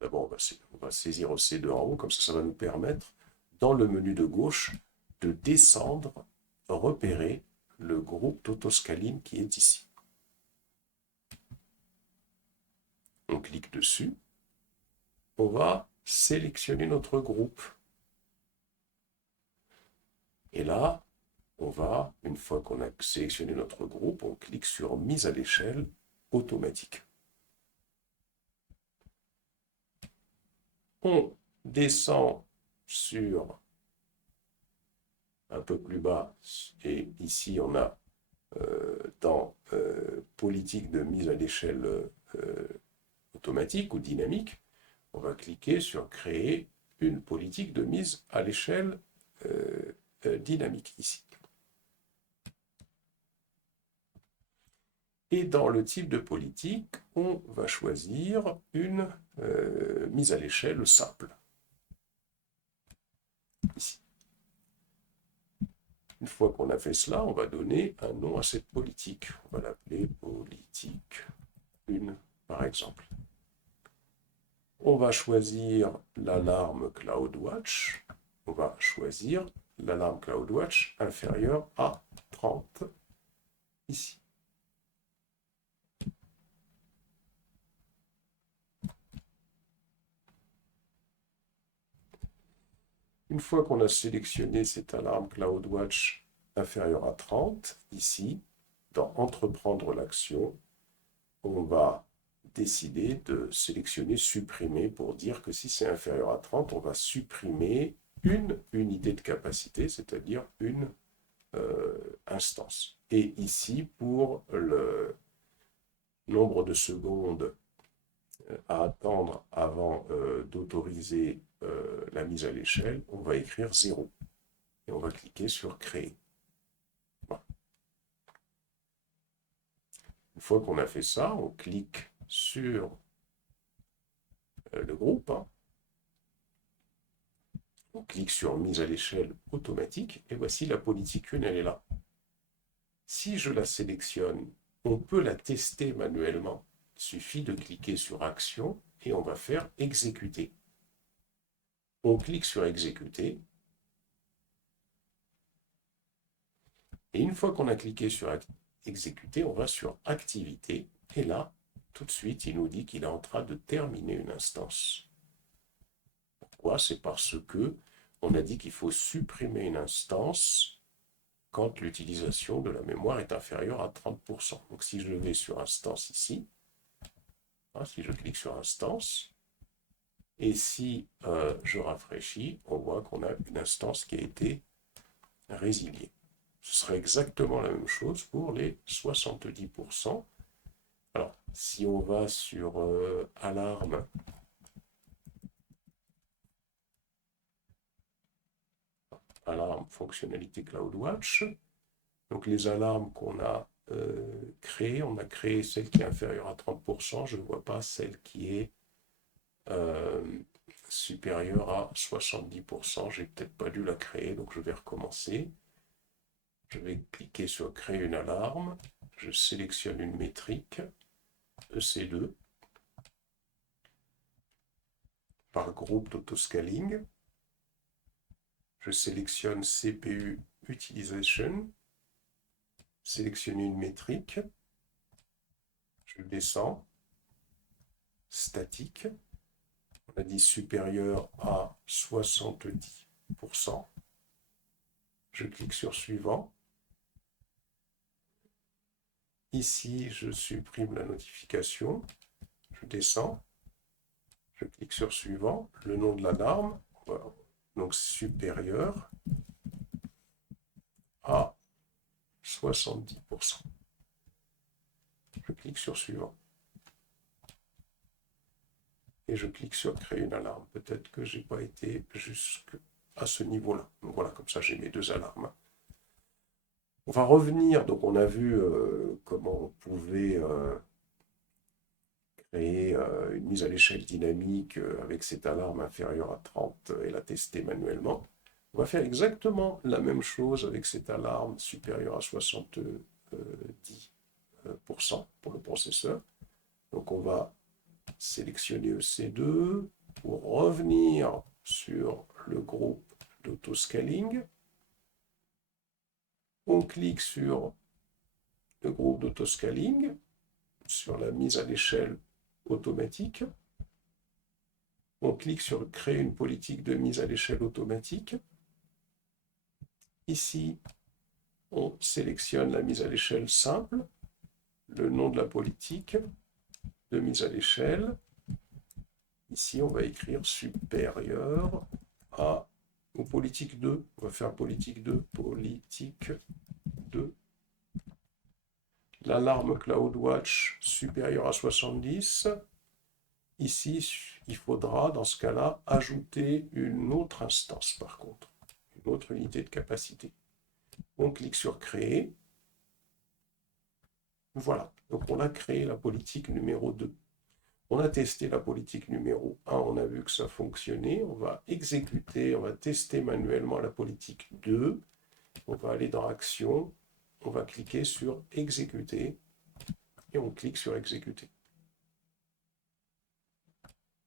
D'abord, on va saisir C2 en haut, comme ça va nous permettre, dans le menu de gauche, de descendre, repérer le groupe d'autoscaling qui est ici. On clique dessus. On va sélectionner notre groupe. Et là, on va, une fois qu'on a sélectionné notre groupe, on clique sur mise à l'échelle automatique. On descend sur un peu plus bas, et ici on a dans politique de mise à l'échelle automatique ou dynamique, on va cliquer sur créer une politique de mise à l'échelle dynamique ici. Et dans le type de politique, on va choisir une mise à l'échelle simple. Ici. Une fois qu'on a fait cela, on va donner un nom à cette politique. On va l'appeler politique 1, par exemple. On va choisir l'alarme CloudWatch. On va choisir l'alarme CloudWatch inférieure à 30, ici. Une fois qu'on a sélectionné cette alarme CloudWatch inférieure à 30, ici, dans Entreprendre l'action, on va décider de sélectionner Supprimer pour dire que si c'est inférieur à 30, on va supprimer une unité de capacité, c'est-à-dire une instance. Et ici, pour le nombre de secondes à attendre avant d'autoriser la mise à l'échelle, on va écrire 0. Et on va cliquer sur Créer. Voilà. Une fois qu'on a fait ça, on clique sur le groupe. On clique sur Mise à l'échelle automatique. Et voici la politique 1, elle est là. Si je la sélectionne, on peut la tester manuellement. Il suffit de cliquer sur Action et on va faire Exécuter. On clique sur Exécuter. Et une fois qu'on a cliqué sur Exécuter, on va sur Activité. Et là, tout de suite, il nous dit qu'il est en train de terminer une instance. Pourquoi? C'est parce que on a dit qu'il faut supprimer une instance quand l'utilisation de la mémoire est inférieure à 30%. Donc si je vais sur Instance ici, si je clique sur Instance, et si je rafraîchis, on voit qu'on a une instance qui a été résiliée. Ce serait exactement la même chose pour les 70%. Alors, si on va sur Alarme, Alarme fonctionnalité CloudWatch, donc les alarmes qu'on a créées, on a créé celle qui est inférieure à 30%, je ne vois pas celle qui est supérieure à 70%, j'ai peut-être pas dû la créer, donc je vais recommencer. Je vais cliquer sur Créer une alarme, je sélectionne une métrique, EC2, par groupe d'autoscaling, je sélectionne CPU Utilization, sélectionner une métrique, je descends, statique, on a dit supérieur à 70%, je clique sur Suivant, Ici, je supprime la notification. Je descends. Je clique sur suivant. Le nom de l'alarme. Voilà. Donc supérieur à 70%. Je clique sur suivant. Et je clique sur créer une alarme. Peut-être que je n'ai pas été jusqu'à ce niveau-là. Donc voilà, comme ça j'ai mes deux alarmes. On va revenir, donc on a vu comment on pouvait créer une mise à l'échelle dynamique avec cette alarme inférieure à 30 et la tester manuellement. On va faire exactement la même chose avec cette alarme supérieure à 70% pour le processeur. Donc on va sélectionner EC2 pour revenir sur le groupe d'autoscaling. On clique sur le groupe d'autoscaling, sur la mise à l'échelle automatique. On clique sur créer une politique de mise à l'échelle automatique. Ici, on sélectionne la mise à l'échelle simple, le nom de la politique de mise à l'échelle. Ici, on va écrire supérieur à ou politique 2. On va faire politique 2, politique 2. L'alarme CloudWatch supérieure à 70. Ici, il faudra, dans ce cas-là, ajouter une autre instance, par contre, une autre unité de capacité. On clique sur créer. Voilà, donc on a créé la politique numéro 2. On a testé la politique numéro 1, on a vu que ça fonctionnait. On va exécuter, on va tester manuellement la politique 2. On va aller dans Action, on va cliquer sur exécuter et on clique sur exécuter.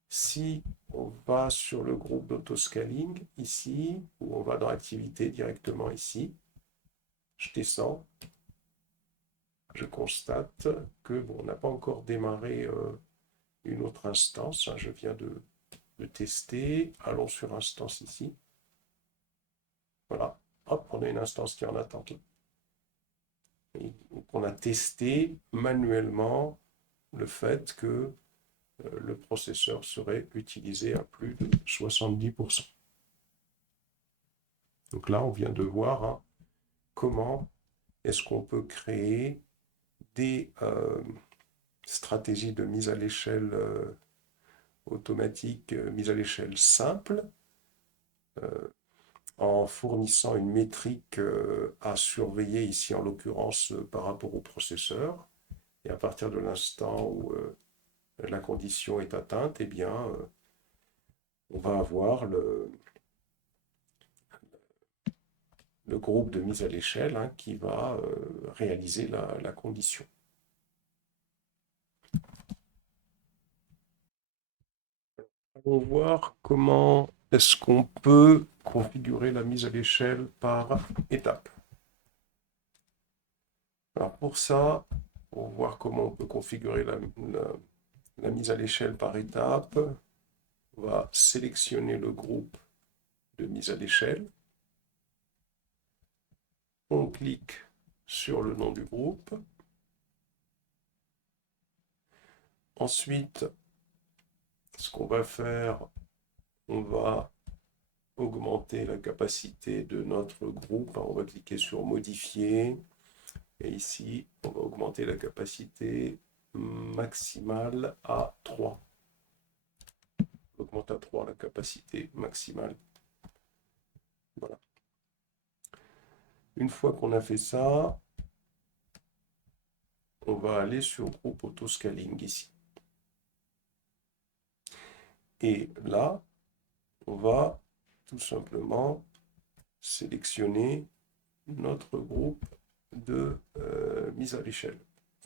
Si on va sur le groupe d'autoscaling, ici, ou on va dans Activité directement ici, je descends, je constate que bon, on n'a pas encore démarré une autre instance. Je viens de tester. Allons sur instance ici. Voilà. Hop, on a une instance qui est en attente. Et donc on a testé manuellement le fait que le processeur serait utilisé à plus de 70%. Donc là, on vient de voir comment est-ce qu'on peut créer des stratégies de mise à l'échelle automatique, mise à l'échelle simple, en fournissant une métrique à surveiller, ici en l'occurrence par rapport au processeur. Et à partir de l'instant où la condition est atteinte, eh bien, on va avoir le groupe de mise à l'échelle qui va réaliser la condition. On va voir comment est-ce qu'on peut configurer la mise à l'échelle par étape. Alors pour ça, pour voir comment on peut configurer la mise à l'échelle par étape, on va sélectionner le groupe de mise à l'échelle. On clique sur le nom du groupe. Ensuite, ce qu'on va faire, on va augmenter la capacité de notre groupe. On va cliquer sur modifier. Et ici, on va augmenter la capacité maximale à 3. On augmente à 3 la capacité maximale. Voilà. Une fois qu'on a fait ça, on va aller sur groupe autoscaling ici. Et là, on va tout simplement sélectionner notre groupe de mise à l'échelle.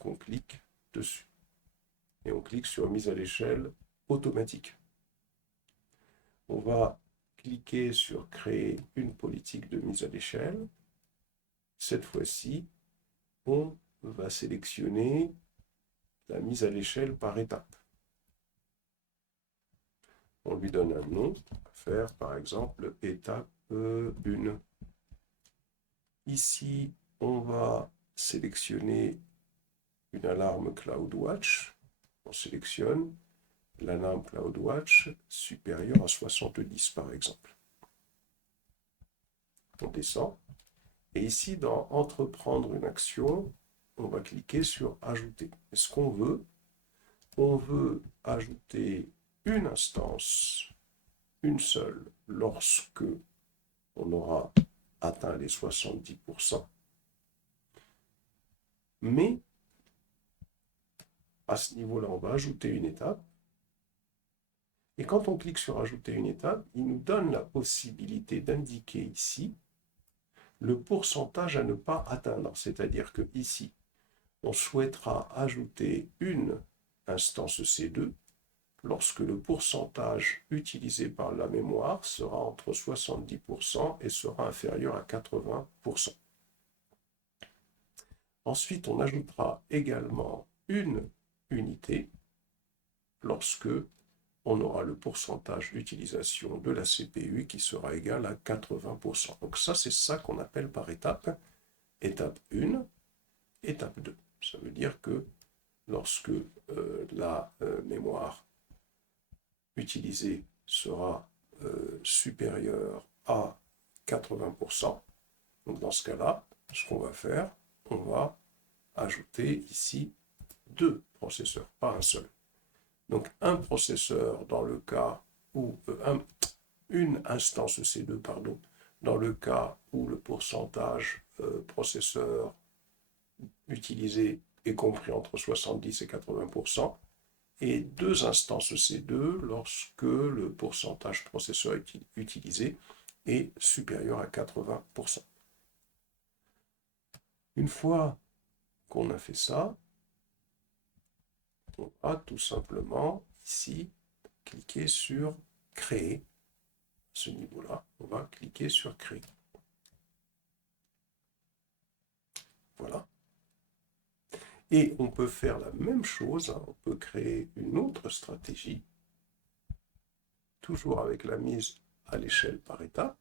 On clique dessus. Et on clique sur mise à l'échelle automatique. On va cliquer sur créer une politique de mise à l'échelle. Cette fois-ci, on va sélectionner la mise à l'échelle par étape. On lui donne un nom, on va faire par exemple étape 1. Ici, on va sélectionner une alarme CloudWatch. On sélectionne l'alarme CloudWatch supérieure à 70 par exemple. On descend. Et ici, dans Entreprendre une action, on va cliquer sur Ajouter. Et ce qu'on veut, on veut ajouter une instance, une seule, lorsque on aura atteint les 70%. Mais à ce niveau-là, on va ajouter une étape. Et quand on clique sur Ajouter une étape, il nous donne la possibilité d'indiquer ici le pourcentage à ne pas atteindre. C'est-à-dire que ici, on souhaitera ajouter une instance C2 lorsque le pourcentage utilisé par la mémoire sera entre 70% et sera inférieur à 80%. Ensuite, on ajoutera également une unité lorsque on aura le pourcentage d'utilisation de la CPU qui sera égal à 80%. Donc ça, c'est ça qu'on appelle par étape. Étape 1, étape 2. Ça veut dire que lorsque la mémoire utilisée sera supérieure à 80%, donc dans ce cas-là, ce qu'on va faire, on va ajouter ici 2 processeurs, pas un seul. Donc un processeur dans le cas où une instance C2, pardon, dans le cas où le pourcentage processeur utilisé est compris entre 70 et 80%, et 2 instances C2 lorsque le pourcentage processeur utilisé est supérieur à 80%. Une fois qu'on a fait ça, on va tout simplement ici cliquer sur Créer. À ce niveau-là, on va cliquer sur Créer. Voilà. Et on peut faire la même chose, on peut créer une autre stratégie, toujours avec la mise à l'échelle par étape.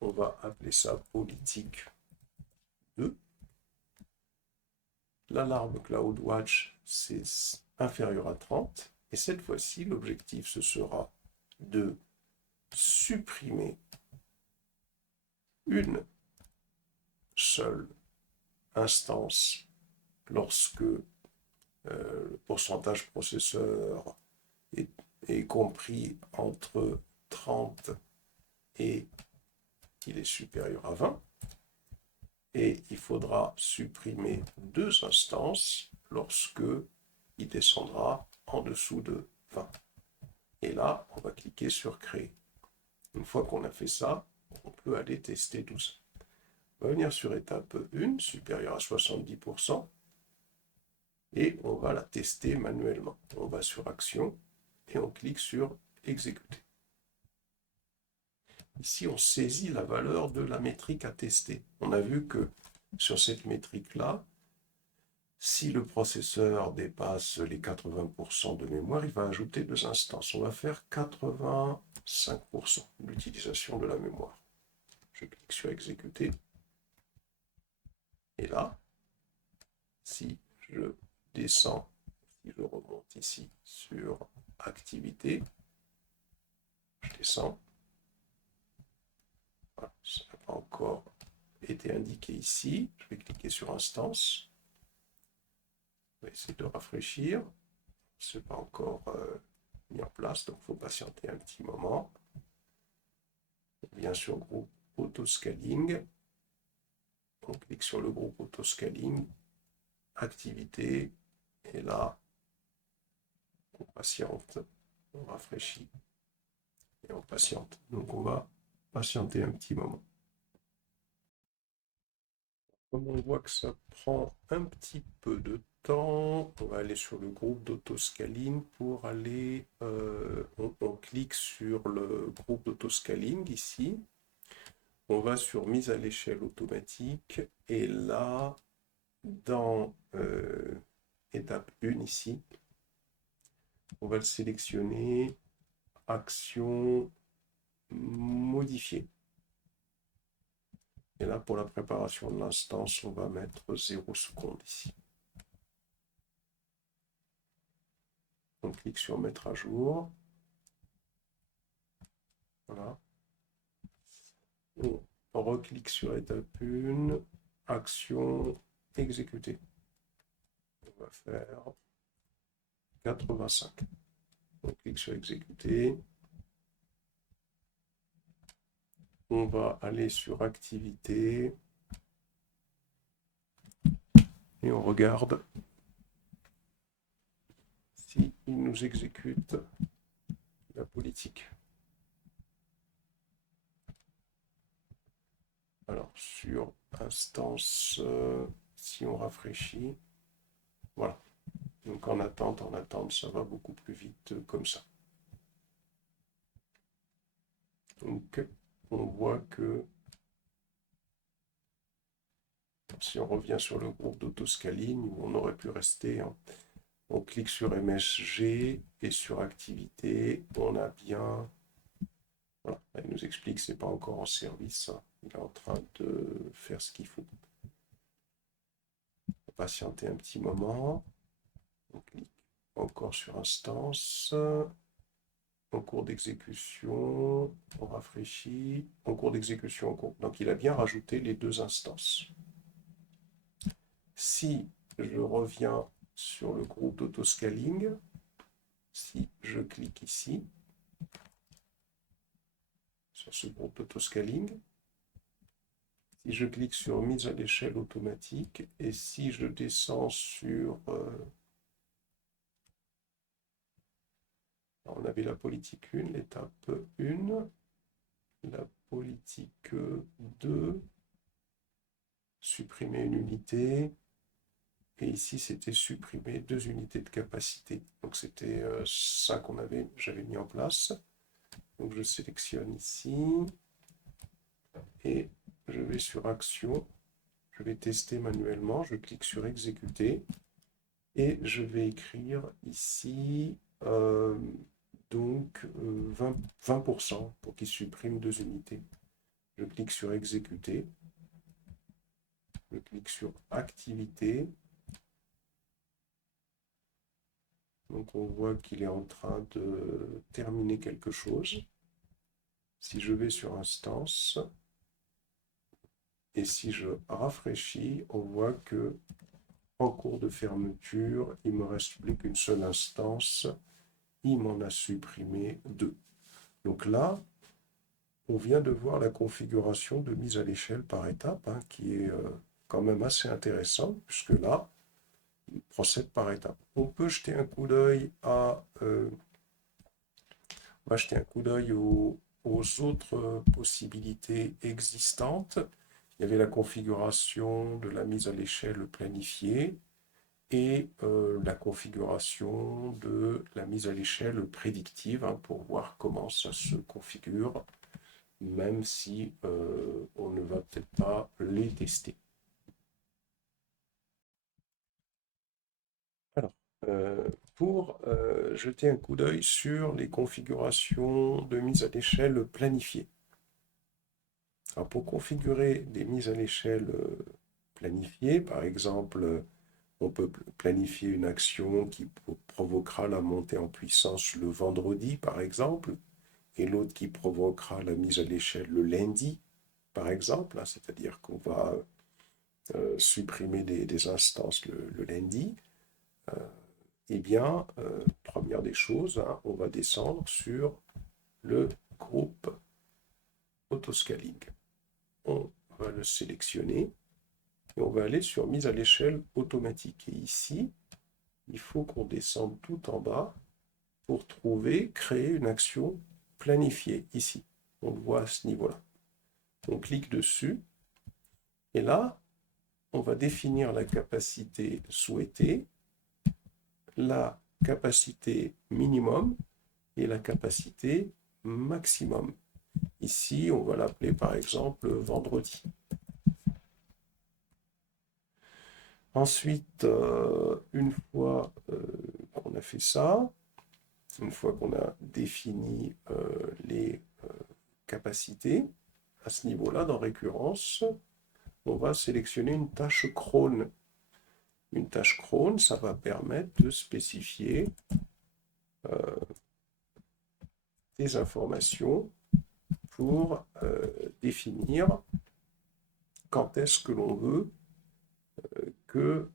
On va appeler ça politique 2. L'alarme CloudWatch, c'est inférieur à 30. Et cette fois-ci, l'objectif, ce sera de supprimer une seule instance lorsque le pourcentage processeur est compris entre 30 et il est supérieur à 20. Et il faudra supprimer 2 instances lorsque il descendra en dessous de 20. Et là, on va cliquer sur Créer. Une fois qu'on a fait ça, on peut aller tester tout ça. On va venir sur étape 1, supérieure à 70%, et on va la tester manuellement. On va sur Action, et on clique sur Exécuter. Ici, on saisit la valeur de la métrique à tester. On a vu que sur cette métrique-là, si le processeur dépasse les 80% de mémoire, il va ajouter 2 instances. On va faire 85% d'utilisation de la mémoire. Je clique sur Exécuter. Et là, si je descends, si je remonte ici sur Activité, je descends. Voilà, ça n'a pas encore été indiqué ici. Je vais cliquer sur Instance. On va essayer de rafraîchir. Ce n'est pas encore mis en place, donc il faut patienter un petit moment. On vient sur le groupe Autoscaling. On clique sur le groupe Autoscaling, Activité, et là, on patiente, on rafraîchit, et on patiente. Donc on va patienter un petit moment. Comme on voit que ça prend un petit peu de temps, on va aller sur le groupe d'autoscaling pour aller, on clique sur le groupe d'autoscaling ici, on va sur mise à l'échelle automatique, et là, dans étape 1 ici, on va le sélectionner, action modifier. Et là, pour la préparation de l'instance, on va mettre 0 secondes ici. On clique sur mettre à jour. Voilà. On reclique sur étape 1, action, exécuter. On va faire 85. On clique sur exécuter. On va aller sur activité. Et on regarde si il nous exécute la politique. Alors, sur instance, si on rafraîchit, voilà. Donc en attente, ça va beaucoup plus vite comme ça. Donc, on voit que si on revient sur le groupe d'autoscaling, où on aurait pu rester, hein, on clique sur MSG et sur activité, on a bien... Voilà, il nous explique que ce n'est pas encore en service, hein. Il est en train de faire ce qu'il faut. On va patienter un petit moment. On clique encore sur instance. En cours d'exécution, on rafraîchit. En cours d'exécution, donc il a bien rajouté les 2 instances. Si je reviens sur le groupe d'autoscaling, si je clique ici, sur ce groupe d'autoscaling, si je clique sur mise à l'échelle automatique, et si je descends sur... on avait la politique 1, l'étape 1, la politique 2, supprimer une unité, et ici c'était supprimer 2 unités de capacité. Donc c'était ça j'avais mis en place. Donc je sélectionne ici, et je vais sur action, je vais tester manuellement, je clique sur exécuter, et je vais écrire ici donc 20% pour qu'il supprime 2 unités. Je clique sur exécuter, je clique sur activité. Donc on voit qu'il est en train de terminer quelque chose. Si je vais sur instance, et si je rafraîchis, on voit que en cours de fermeture, il ne me reste plus qu'une seule instance. Il m'en a supprimé 2. Donc là, on vient de voir la configuration de mise à l'échelle par étape, hein, qui est quand même assez intéressant, puisque là, il procède par étape. On peut jeter un coup d'œil aux autres possibilités existantes. Il y avait la configuration de la mise à l'échelle planifiée et la configuration de la mise à l'échelle prédictive, hein, pour voir comment ça se configure, même si on ne va peut-être pas les tester. Alors, pour jeter un coup d'œil sur les configurations de mise à l'échelle planifiée. Alors, pour configurer des mises à l'échelle planifiées, par exemple, on peut planifier une action qui provoquera la montée en puissance le vendredi, par exemple, et l'autre qui provoquera la mise à l'échelle le lundi, par exemple, hein, c'est-à-dire qu'on va supprimer des instances le lundi. Eh bien, première des choses, hein, on va descendre sur le groupe autoscaling. On va le sélectionner et on va aller sur mise à l'échelle automatique. Et ici, il faut qu'on descende tout en bas pour trouver créer une action planifiée. Ici, on le voit à ce niveau-là. On clique dessus et là, on va définir la capacité souhaitée, la capacité minimum et la capacité maximum. Ici, on va l'appeler par exemple vendredi. Ensuite, une fois qu'on a fait ça, une fois qu'on a défini les capacités, à ce niveau-là, dans récurrence, on va sélectionner une tâche cron. Une tâche cron, ça va permettre de spécifier des informations pour définir quand est-ce que l'on veut que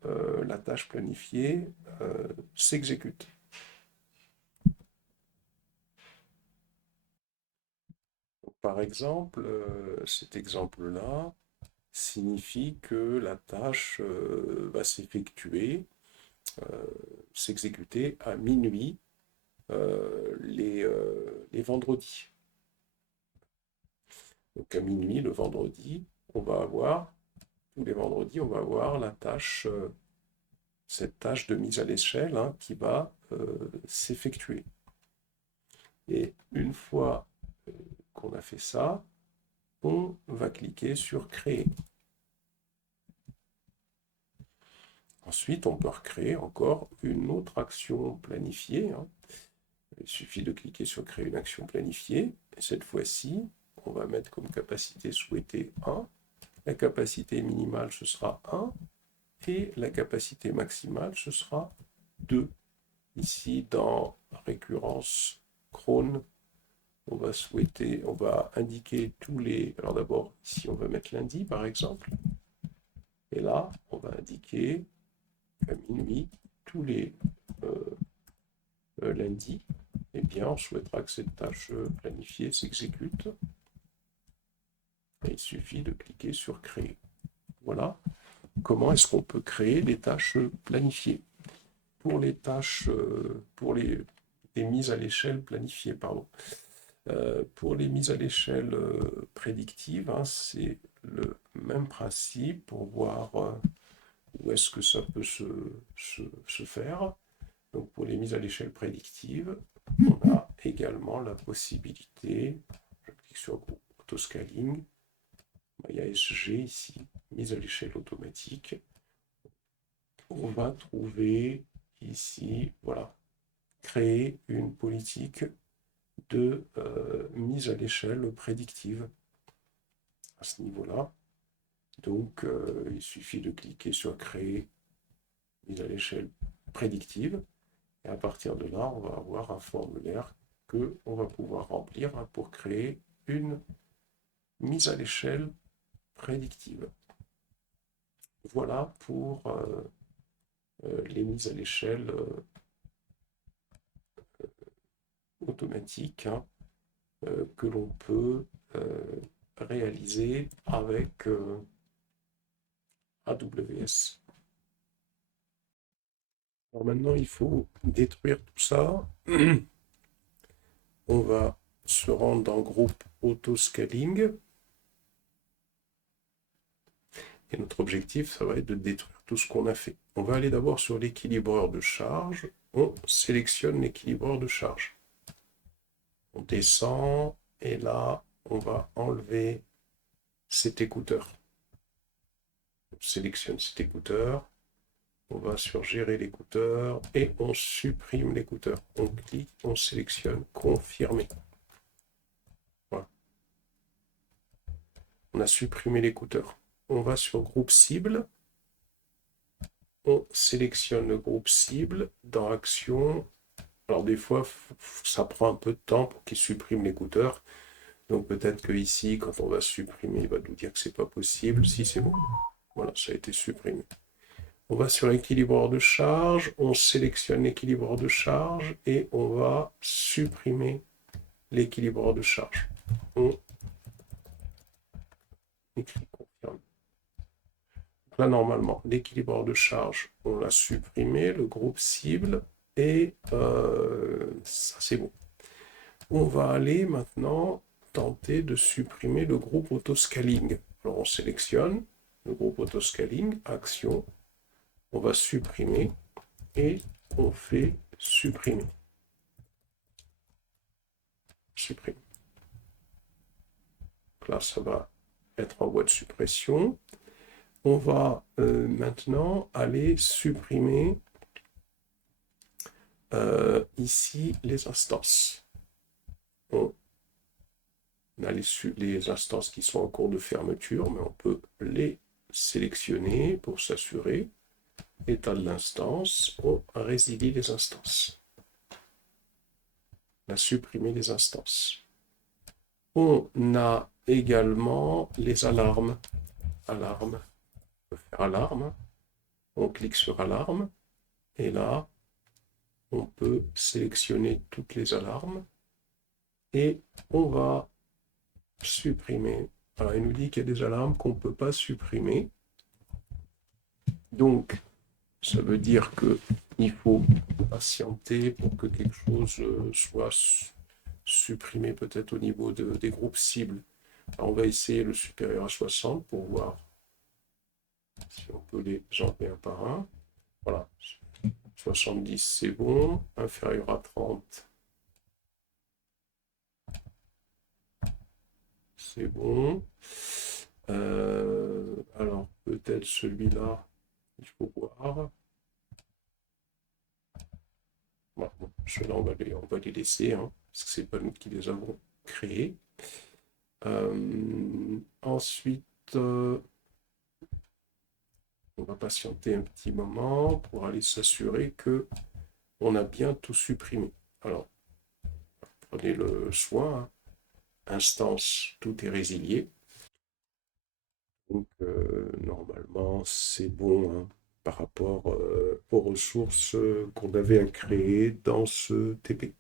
la tâche planifiée s'exécute. Par exemple, cet exemple-là signifie que la tâche va s'effectuer, s'exécuter à minuit les vendredis. Donc à minuit, le vendredi, on va avoir, tous les vendredis, on va avoir la tâche, cette tâche de mise à l'échelle qui va s'effectuer. Et une fois qu'on a fait ça, on va cliquer sur Créer. Ensuite, on peut recréer encore une autre action planifiée. Il suffit de cliquer sur Créer une action planifiée. Et cette fois-ci, on va mettre comme capacité souhaitée 1. La capacité minimale, ce sera 1. Et la capacité maximale, ce sera 2. Ici, dans récurrence cron, on va indiquer tous les... Alors d'abord, ici, on va mettre lundi, par exemple. Et là, on va indiquer à minuit, tous les lundis, eh bien, on souhaitera que cette tâche planifiée s'exécute. Il suffit de cliquer sur Créer. Voilà comment est-ce qu'on peut créer des tâches planifiées. Pour les tâches, pour les mises à l'échelle planifiées, pardon. Pour les mises à l'échelle prédictives, c'est le même principe pour voir où est-ce que ça peut se faire. Donc pour les mises à l'échelle prédictive, on a également la possibilité, je clique sur Groupe Autoscaling, il y a SG ici, mise à l'échelle automatique. On va trouver ici, voilà, créer une politique de mise à l'échelle prédictive à ce niveau-là. Donc il suffit de cliquer sur Créer mise à l'échelle prédictive. Et à partir de là, on va avoir un formulaire que on va pouvoir remplir pour créer une mise à l'échelle prédictive. Voilà pour les mises à l'échelle automatiques que l'on peut réaliser avec AWS. Alors maintenant, il faut détruire tout ça. On va se rendre dans le groupe Autoscaling. Et notre objectif, ça va être de détruire tout ce qu'on a fait. On va aller d'abord sur l'équilibreur de charge. On sélectionne l'équilibreur de charge. On descend et là, on va enlever cet écouteur. On sélectionne cet écouteur. On va sur Gérer l'écouteur et on supprime l'écouteur. On clique, on sélectionne Confirmer. Voilà. On a supprimé l'écouteur. On va sur Groupe Cible. On sélectionne le groupe cible dans Action. Alors des fois, ça prend un peu de temps pour qu'il supprime l'écouteur. Donc peut-être que ici, quand on va supprimer, il va nous dire que c'est pas possible. Si c'est bon, voilà, ça a été supprimé. On va sur l'équilibreur de charge, on sélectionne l'équilibreur de charge et on va supprimer l'équilibreur de charge. On écrit confirme. Là, normalement, l'équilibreur de charge, on l'a supprimé, le groupe cible, et ça, c'est bon. On va aller maintenant tenter de supprimer le groupe Autoscaling. Alors, on sélectionne le groupe Autoscaling, Action, on va supprimer, et on fait supprimer. Supprimer. Donc là, ça va être en voie de suppression. On va maintenant aller supprimer ici les instances. On a les instances qui sont en cours de fermeture, mais on peut les sélectionner pour s'assurer. État de l'instance, on résilie les instances. On a supprimé les instances. On a également les alarmes. Alarme. On peut faire alarme. On clique sur alarme. Et là, on peut sélectionner toutes les alarmes. Et on va supprimer. Alors, il nous dit qu'il y a des alarmes qu'on ne peut pas supprimer. Donc, ça veut dire qu'il faut patienter pour que quelque chose soit supprimé peut-être au niveau des groupes cibles. Alors, on va essayer le supérieur à 60 pour voir si on peut les enlever un par un. Voilà. 70, c'est bon. Inférieur à 30, c'est bon. Alors, peut-être celui-là, il faut voir. Bon, ceux-là, on va les laisser, hein, parce que c'est pas nous qui les avons créés. Ensuite, on va patienter un petit moment pour aller s'assurer que on a bien tout supprimé. Alors, prenez le soin, hein. Instance, tout est résilié. Donc, normalement, c'est bon, hein, par rapport aux ressources qu'on avait à créer dans ce TP.